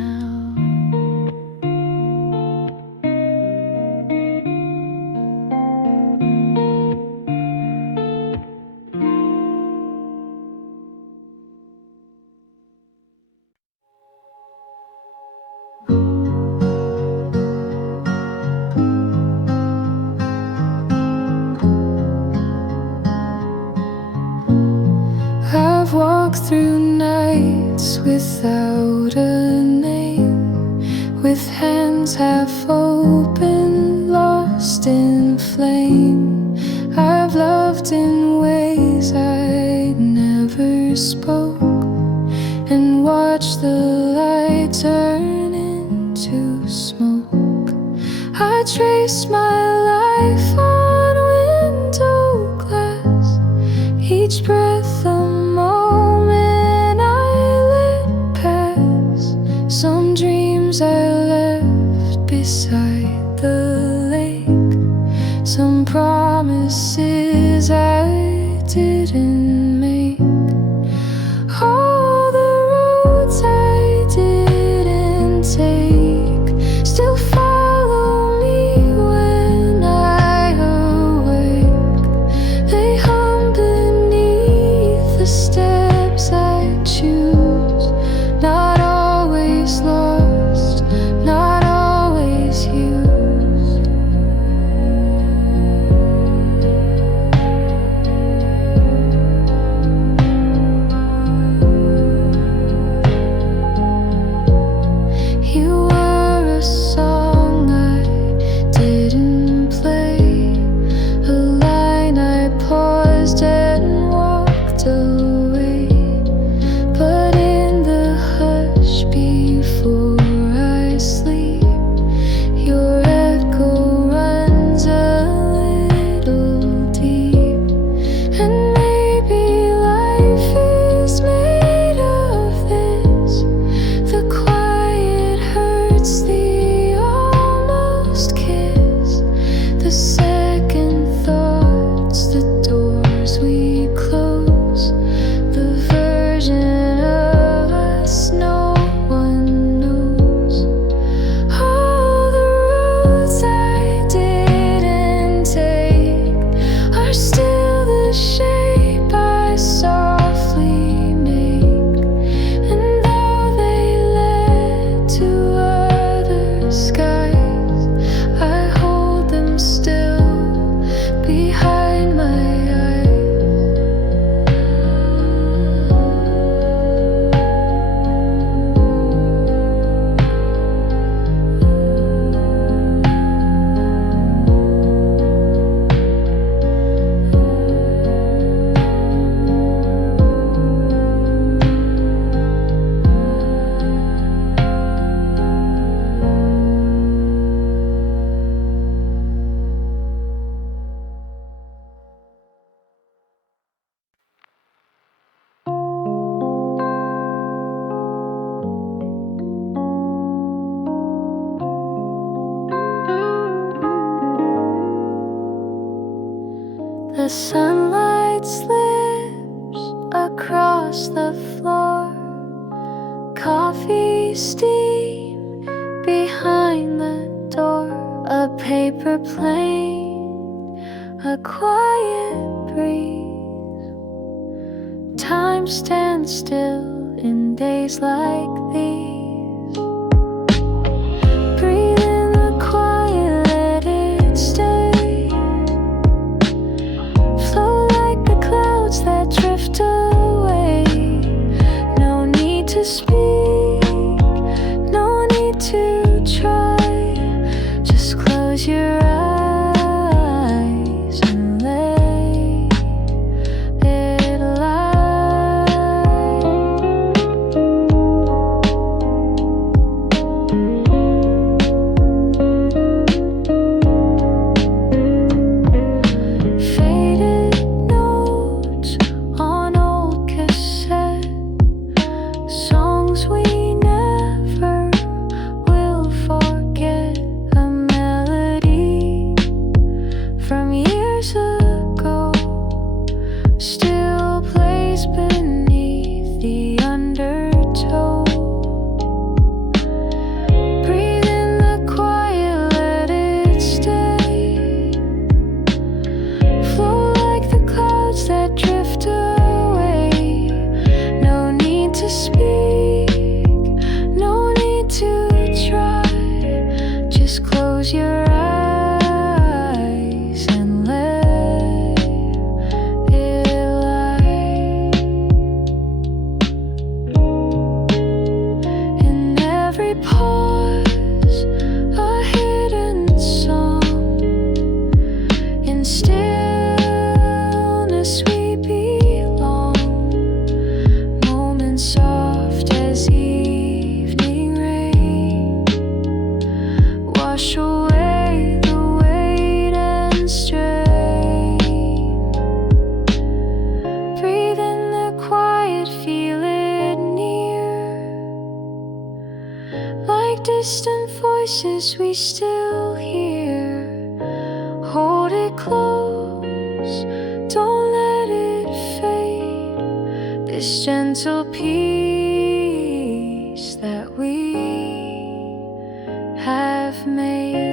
I've walked through nights without a name, with hands half open, lost in flame. I've loved in ways I never spoke, and watched the light turn into smoke. I traced my life on window glass, each breath a moment I let pass. Some dreams I left beside the lake, some promises I didn't make. All the roads I didn't take still follow me when I awake. They hum beneath the steps I choose. The sunlight slips across the floor, coffee steam behind the door, a paper plane, a quiet breeze. Time stands still in days like these. Breathe in the quiet, let it stay. Flow like the clouds that drift away. No need to speak, no need to try. Just close your eyes and let it lie. Faded notes on old cassette, songs we never will forget. A melody from years ago still plays beneath the undertow. Breathe in the quiet, let it stay. Flow like the clouds that drift away. No need to speak, no need to try. Just close your eyes and let it lie. In every pause, a hidden song. In stillness we belong. Moments soft as evening rain wash away the weight and strain. Breathe in the quiet, feel it near. Like distant voices we still hear. Hold it close, don't let it fade. This gentle peace that we have made.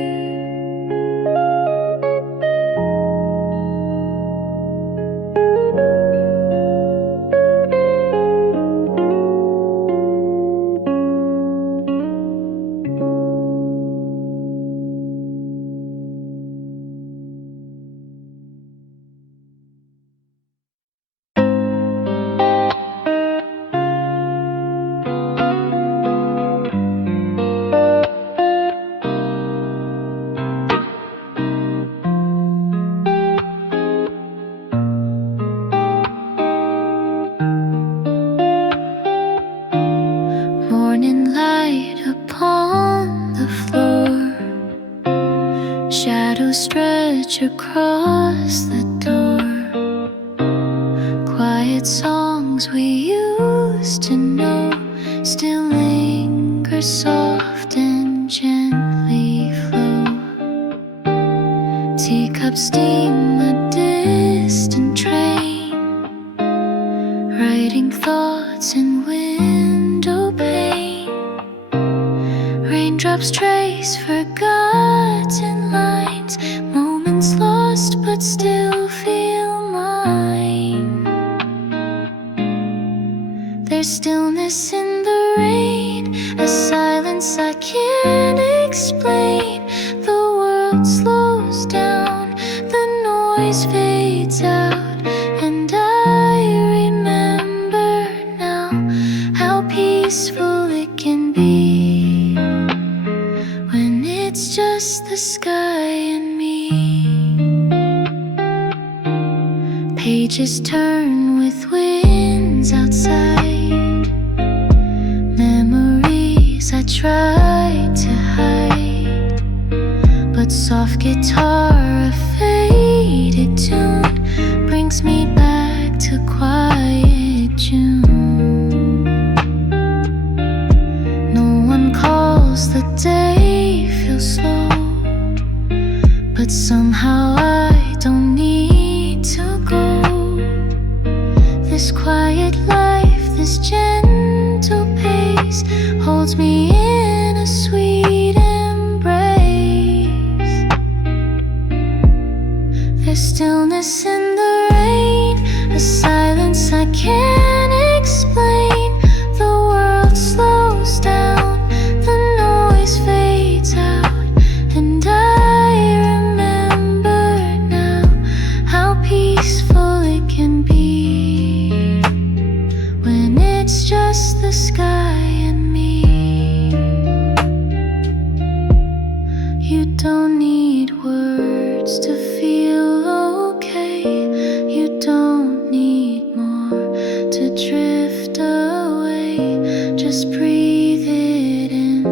Morning light upon the floor, shadows stretch across the door. Quiet songs we used to know still linger, soft and gently flow. Teacups steam a distant train, writing thoughts in window pane. Raindrops trace forgotten lines, moments lost but still feel mine. There's stillness in the rain, a silence I can't explain. The world slows down, the noise fades out, and I remember now how peaceful it can be when it's just the sky and me. Pages turn with winds outside, memories I tried to hide, but soft guitar, a faded tune, brings me back to quiet June. No one calls the day feel slow, but somehow I don't need need to go. This quiet life, this gentle pace holds me in a sweet embrace. There's stillness in the rain, a silence I can't explain. The world slows down, the noise fades out, and I remember now how peaceful it can be when it's just the sky and me. You don't need words to feel okay. You don't need more to drift away. Just breathe it in,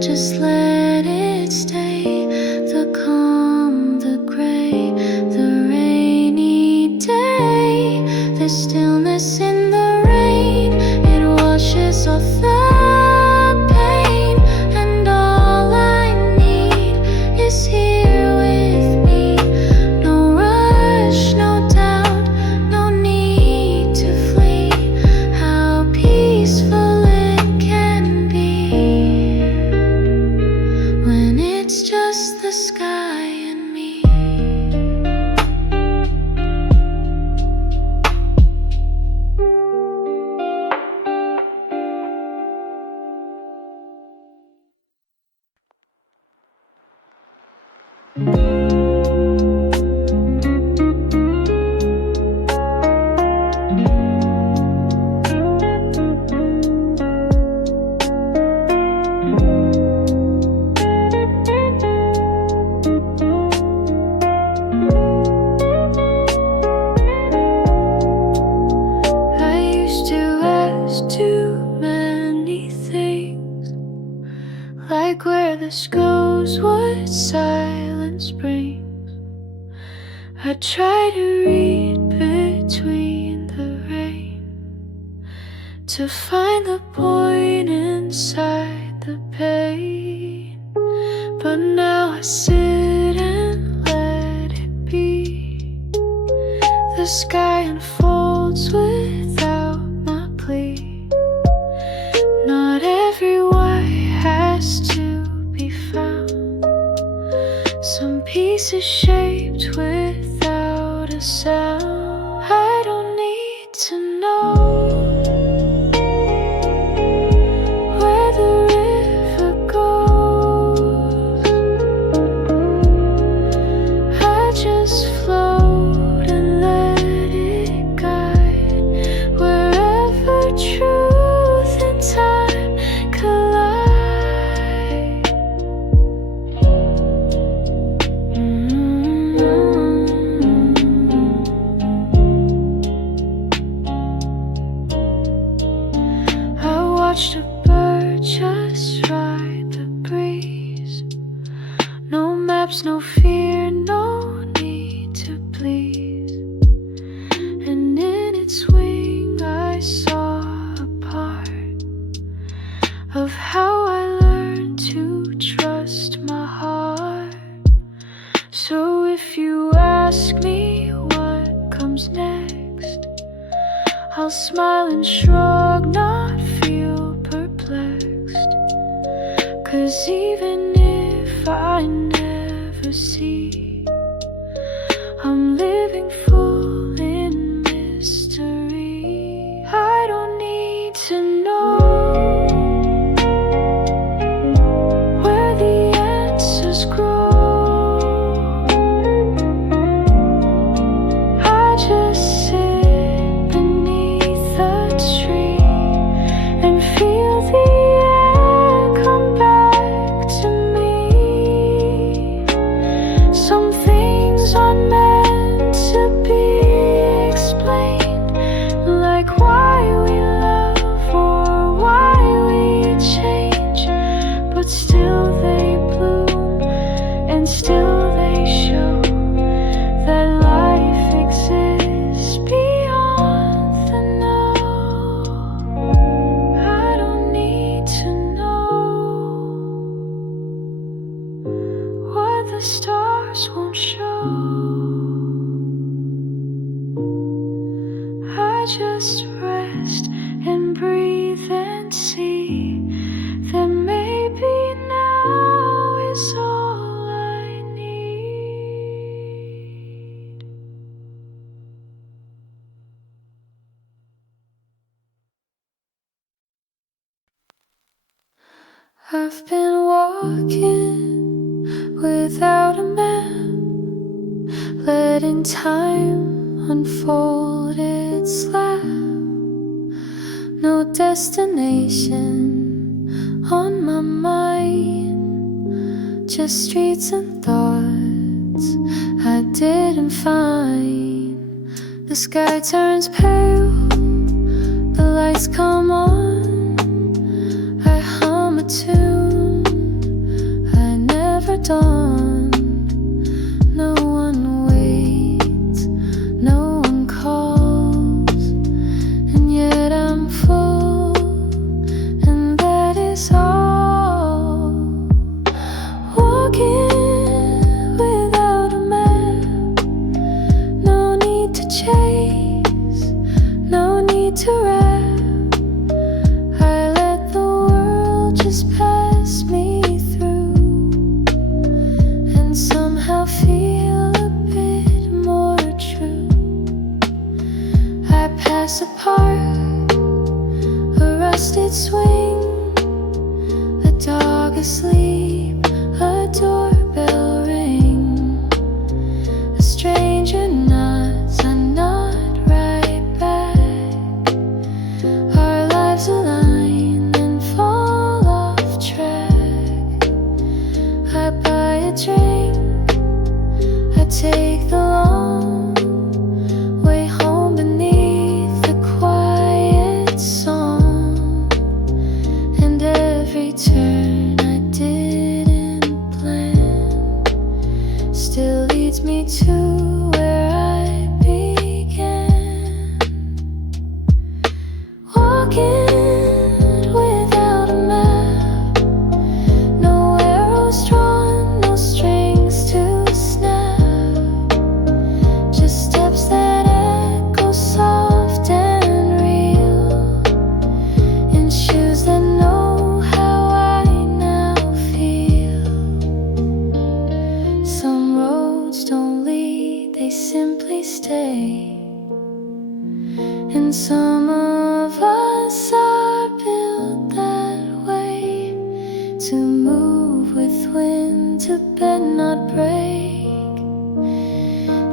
just let it stay. The calm, the gray, the rainy day. There's stillness in the rain, it washes off the pain, and all I need is here with me. No rush, no doubt, no need to flee. How peaceful it can be when it's just the sky and me. I used to ask too many things, like where this goes, what silence brings. I try to read between the rain, to find the point inside the pain. But now I sit and let it be. The sky unfolds without my plea. Not every why has to be found. Some peace is shaped without a sound. I don't need to know where the river goes. I just float and let it guide wherever truth and time collide. I watched a bird just ride the breeze. No maps, no fear, no need to please. And in its wing I saw a part of how I learned to trust my heart. So if you ask me what comes next, I'll smile and shrug, not feel perplexed. 'Cause even if I never see, I'm living full in mystery. I don't need to know where the answers grow. I just sit beneath the tree and feel the air come back to me. Some things aren't meant to be explained, like why we love or why we change. But still they bloom, and still they show that life exists beyond the know. I don't need to know what the stars won't show. just rest and breathe and see that maybe now is all I need. I've been walking without a map, letting time unfold its lap. No destination on my mind, just streets and thoughts I didn't find. The sky turns pale, the lights come on, I hum a tune I never dawned. No one waits, no one calls, and yet I'm full, and that is all. Walking without a map, no need to chase, no need to rap. I let the world just pass me through, and somehow feel a bit more true. I pass a park, a rusted swing, a dog asleep, a doorbell ring. A stranger nods, I nod right back. Our lives align and fall off track. I buy a drink, I take the long way home beneath the quiet song, and every turn I didn't plan still leads me to where I began. Walking without a map, no arrows drawn, no strings to snap, just steps that echo soft and real, in shoes that know how I now feel. Some roads don't lead, they simply stay, and some of us are built that way, to move with wind, to bend not break,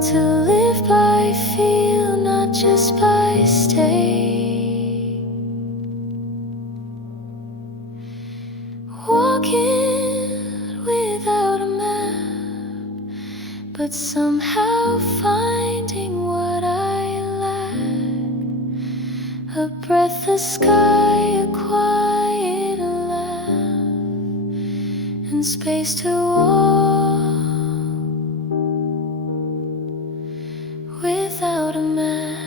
to live by feel, not just by stay. Walking without a map, but somehow finding what I lack. A breathless sky, a quiet laugh, and space to walk without a map.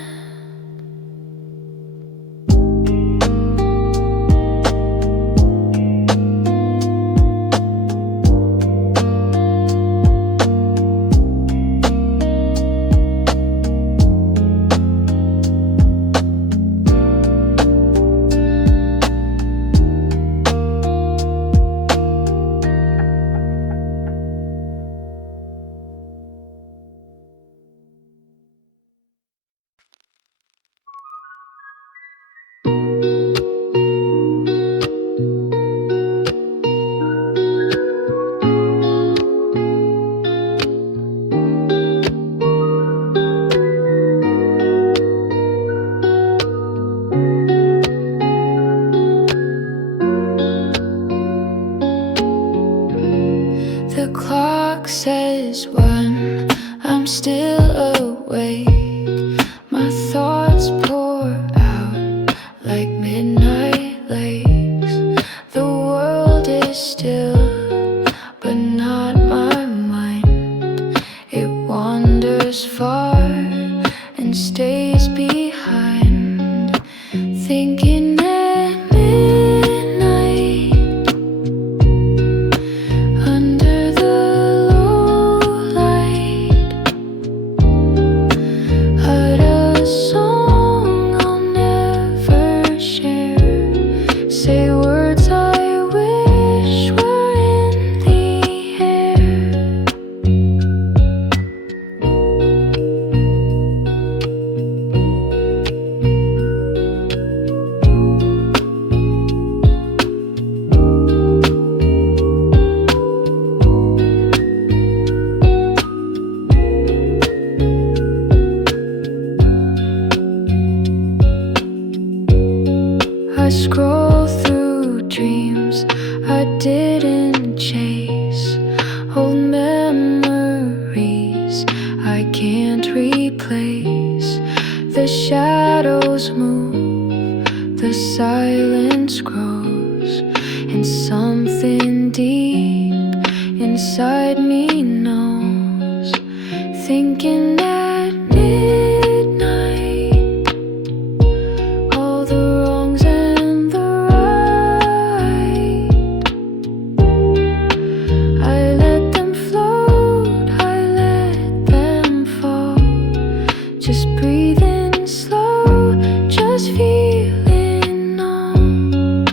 The clock says one, I'm still awake. My thoughts pour out like midnight lakes. The world is still, but not my mind. It wanders far and stays behind, thinking at midnight, under the low light, heard a song on just breathing slow, just feeling numb.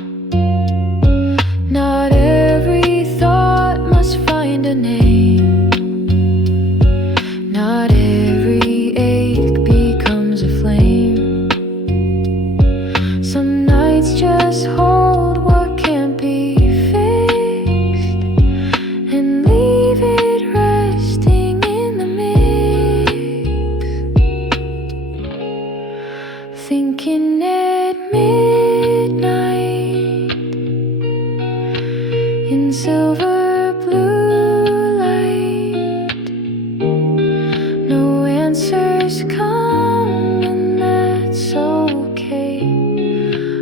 Not every thought must find a name. Not every ache becomes a flame. Some nights just hold what can't be fixed and leave it resting in the mix. Thinking at midnight in silver blue light, no answers come, and that's okay.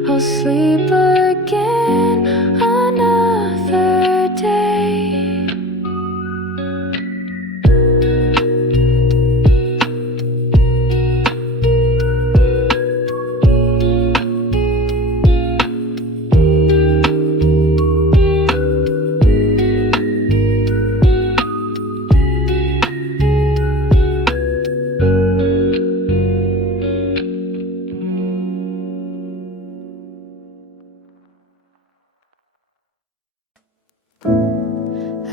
I'll sleep again another day.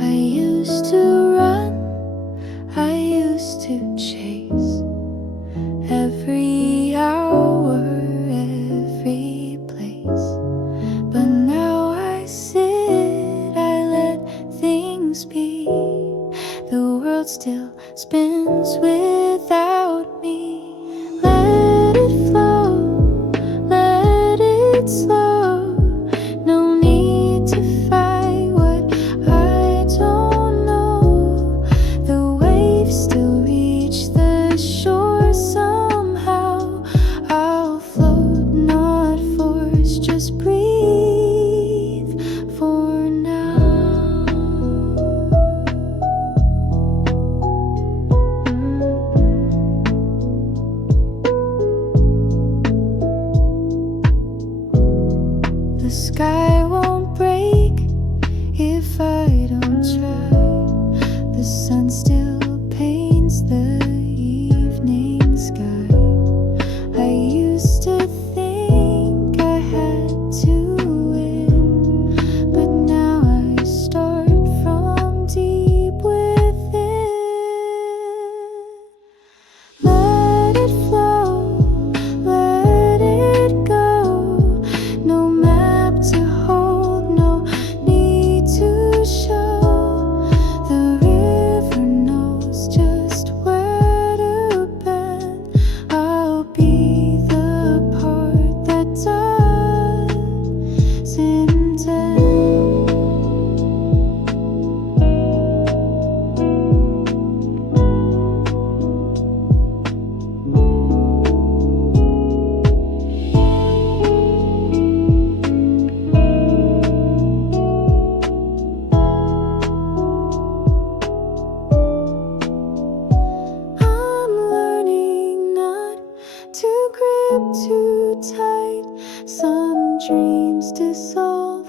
I used to run, I used to chase every hour, every place. But now I sit, I let things be. The world still spins without me. Let it flow, let it slow. No need to fight what I don't know. The waves still reach the shore somehow. I'll float, not force, just breathe for now. The sky won't break if I don't try. The sun still paints the evening sky. I used to think I had to win, but now I start from deep within. Let it flow, let it go. No map to hold, no need to show. The river knows just where to bend. I'll be the part that doesn't end. I'm learning not to grip too tight. Some dreams dissolve,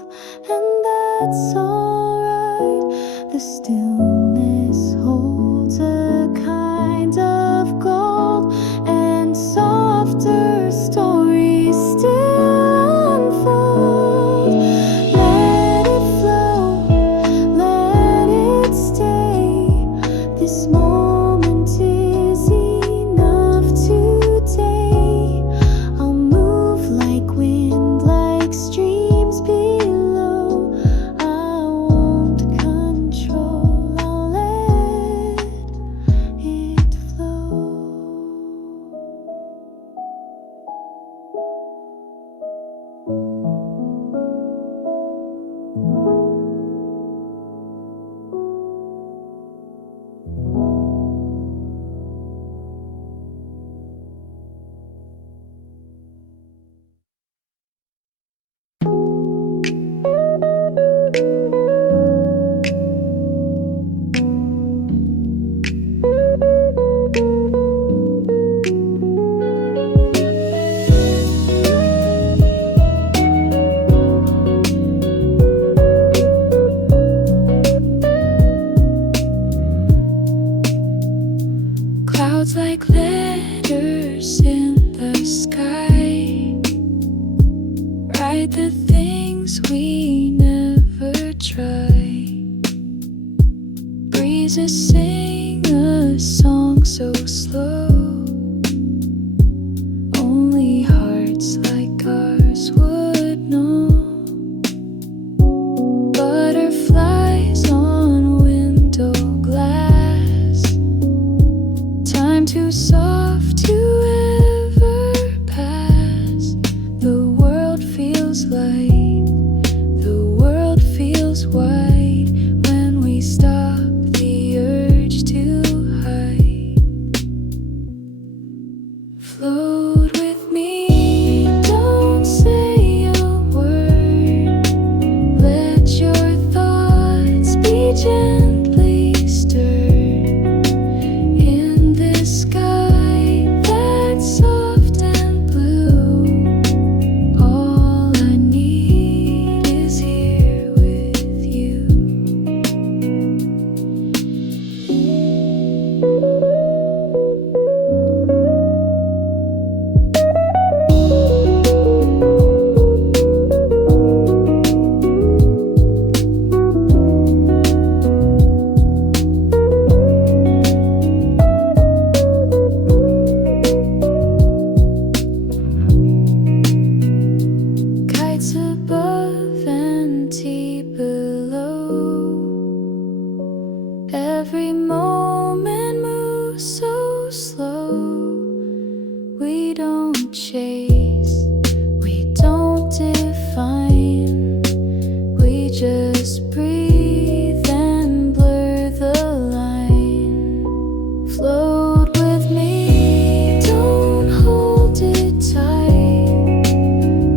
and that's alright. The stillness holds a kind of gold, and softer stories still unfold. Let it flow, let it stay. This moment is enough today. I'll move like wind, like streams below. I won't control, I'll let it flow. Clouds like letters we never try. Breezes sing a song so slow, only hearts like ours would know. Butterflies on window glass, time too soft to ever pass. The world feels light, the world feels wide when we stop the urge to hide. Float with me, don't say a word. Let your thoughts be gently stirred in this sky that's soft and blue. All I need is here with you. Kites above and tea below. Every moment moves so slow. We don't chase, we don't define. We just breathe and blur the line. Float with me, don't hold it tight.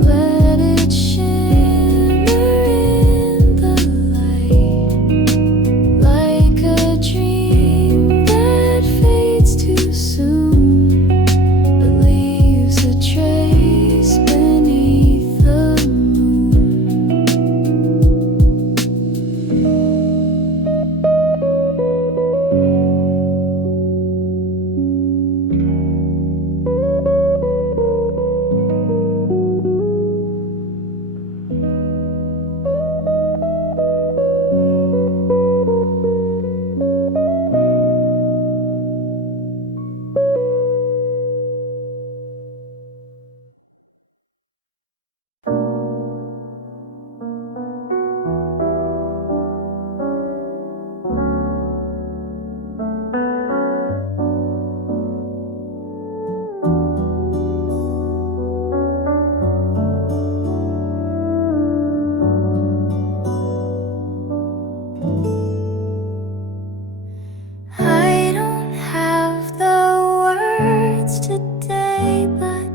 Let it shimmer in the light, like a dream that fades too soon, but leaves a trace beneath the moon. I don't have the words today, but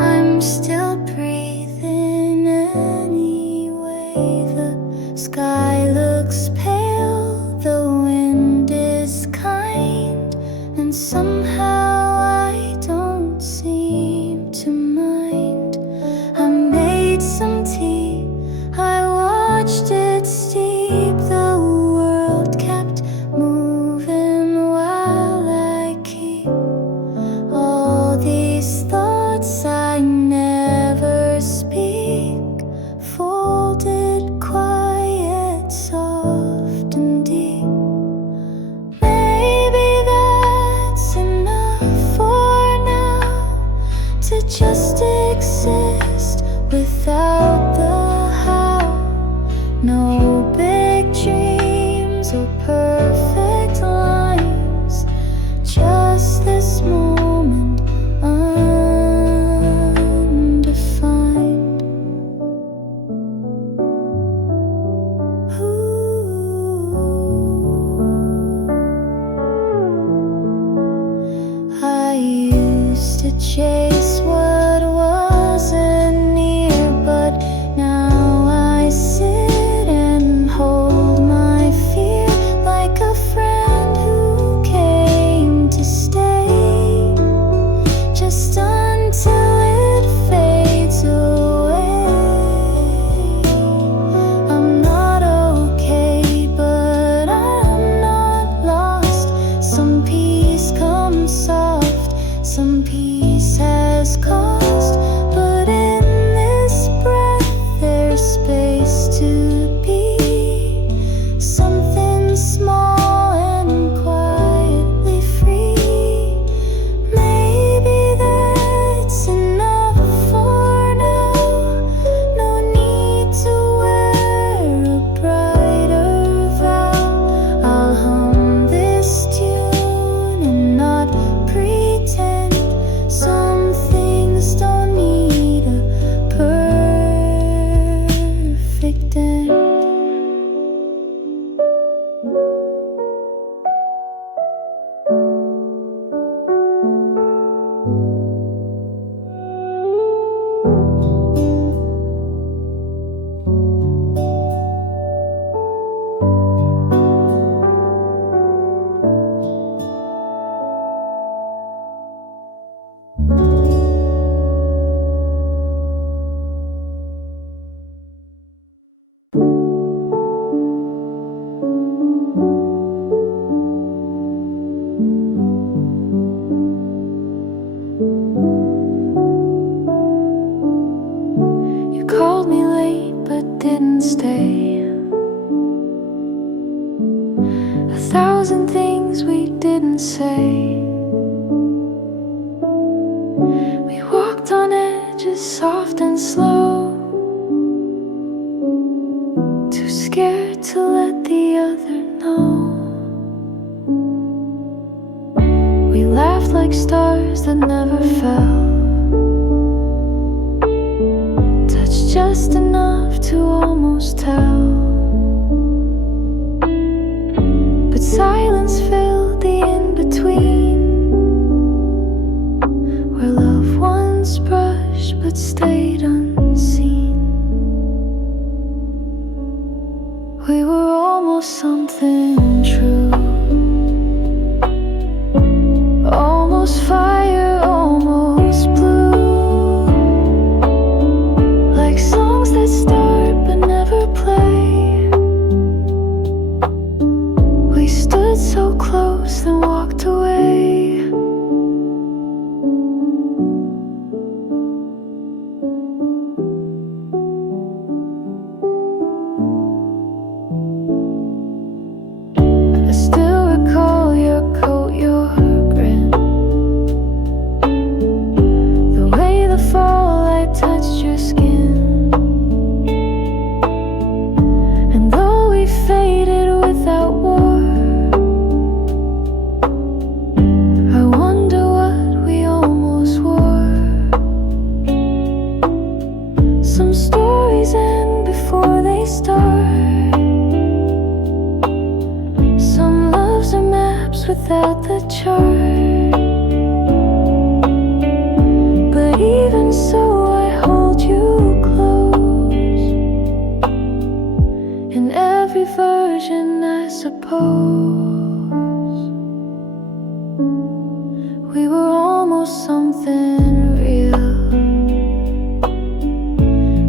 I'm still breathing anyway. The sky looks pale, the wind is kind, and somehow I don't seem to mind. I made some tea, I watched it steep. The world kept moving while I keep all these thoughts I never speak, folded quiet, soft and deep. Maybe that's enough for now, to just exist without the how. No big dreams or perfect lines, just this moment undefined. I used to chase what wasn't near, but now I sit and hold my fear, like a friend who came to stay, just until it fades away. I'm not okay, but I'm not lost. Some peace comes soft, some peace has come. say. We walked on edges, soft and slow, too scared to let the other know. We laughed like stars that never fell, touched just enough to almost tell. But silence filled the in-between, where loved ones brushed but stayed unseen. We were almost something true, almost fire, almost blue, like songs that start but never play. We stood so close then walked away. I still recall your coat, your grin, the way the fall light touched your skin. And though we faded without war, I wonder what we almost wore. Some stories end before they start, some loves are maps without the chart. But even so, I hold you close, in every version, I suppose. We were almost something real,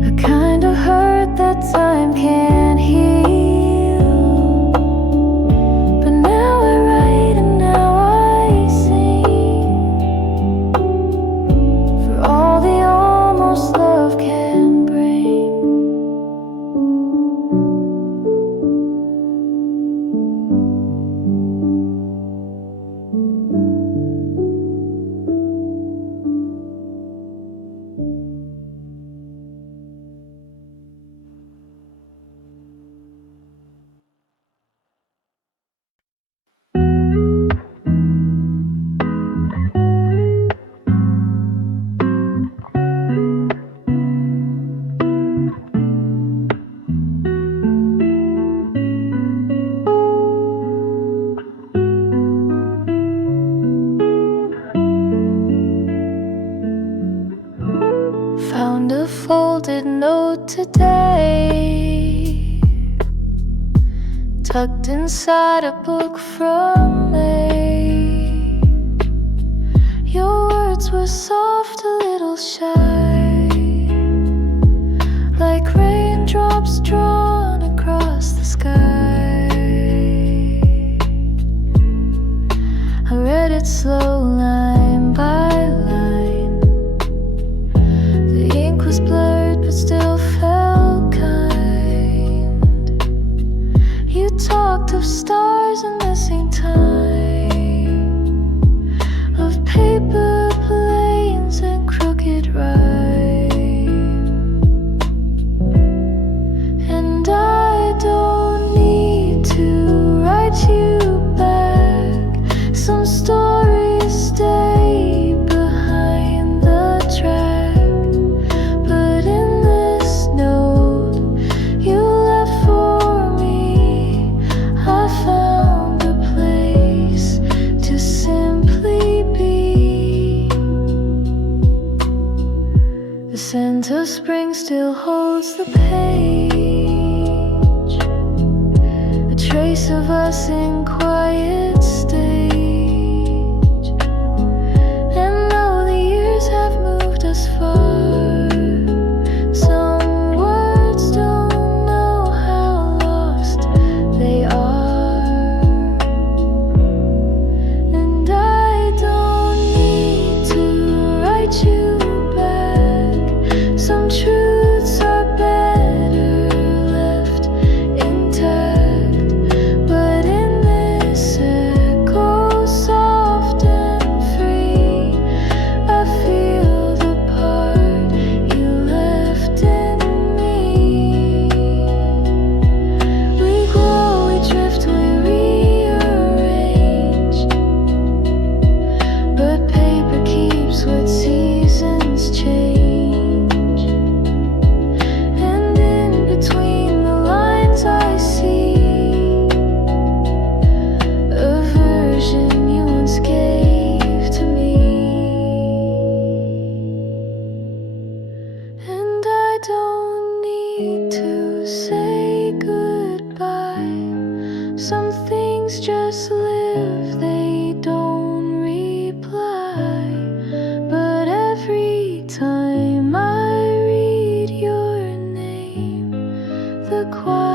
a kind of hurt that time can't heal. But now I write and now I sing, for all the almost love can bring. Found a folded note today, tucked inside a book from May. Your words were soft, a little shy, like raindrops drawn across the sky. I read it slow, line by line. The ink was blurred but still felt kind. You talked of stars and missing time, of paper planes and crooked rhyme. And I don't need to write you back. Some stories stay behind the track, but in this note you left for me, I found a place to simply be. The scent of spring still holds the page, a trace of us in quiet stage. And though the years have moved us far, some words don't know how lost they are. And I don't need to write you back. Some truths are better left intact, but in this the quiet.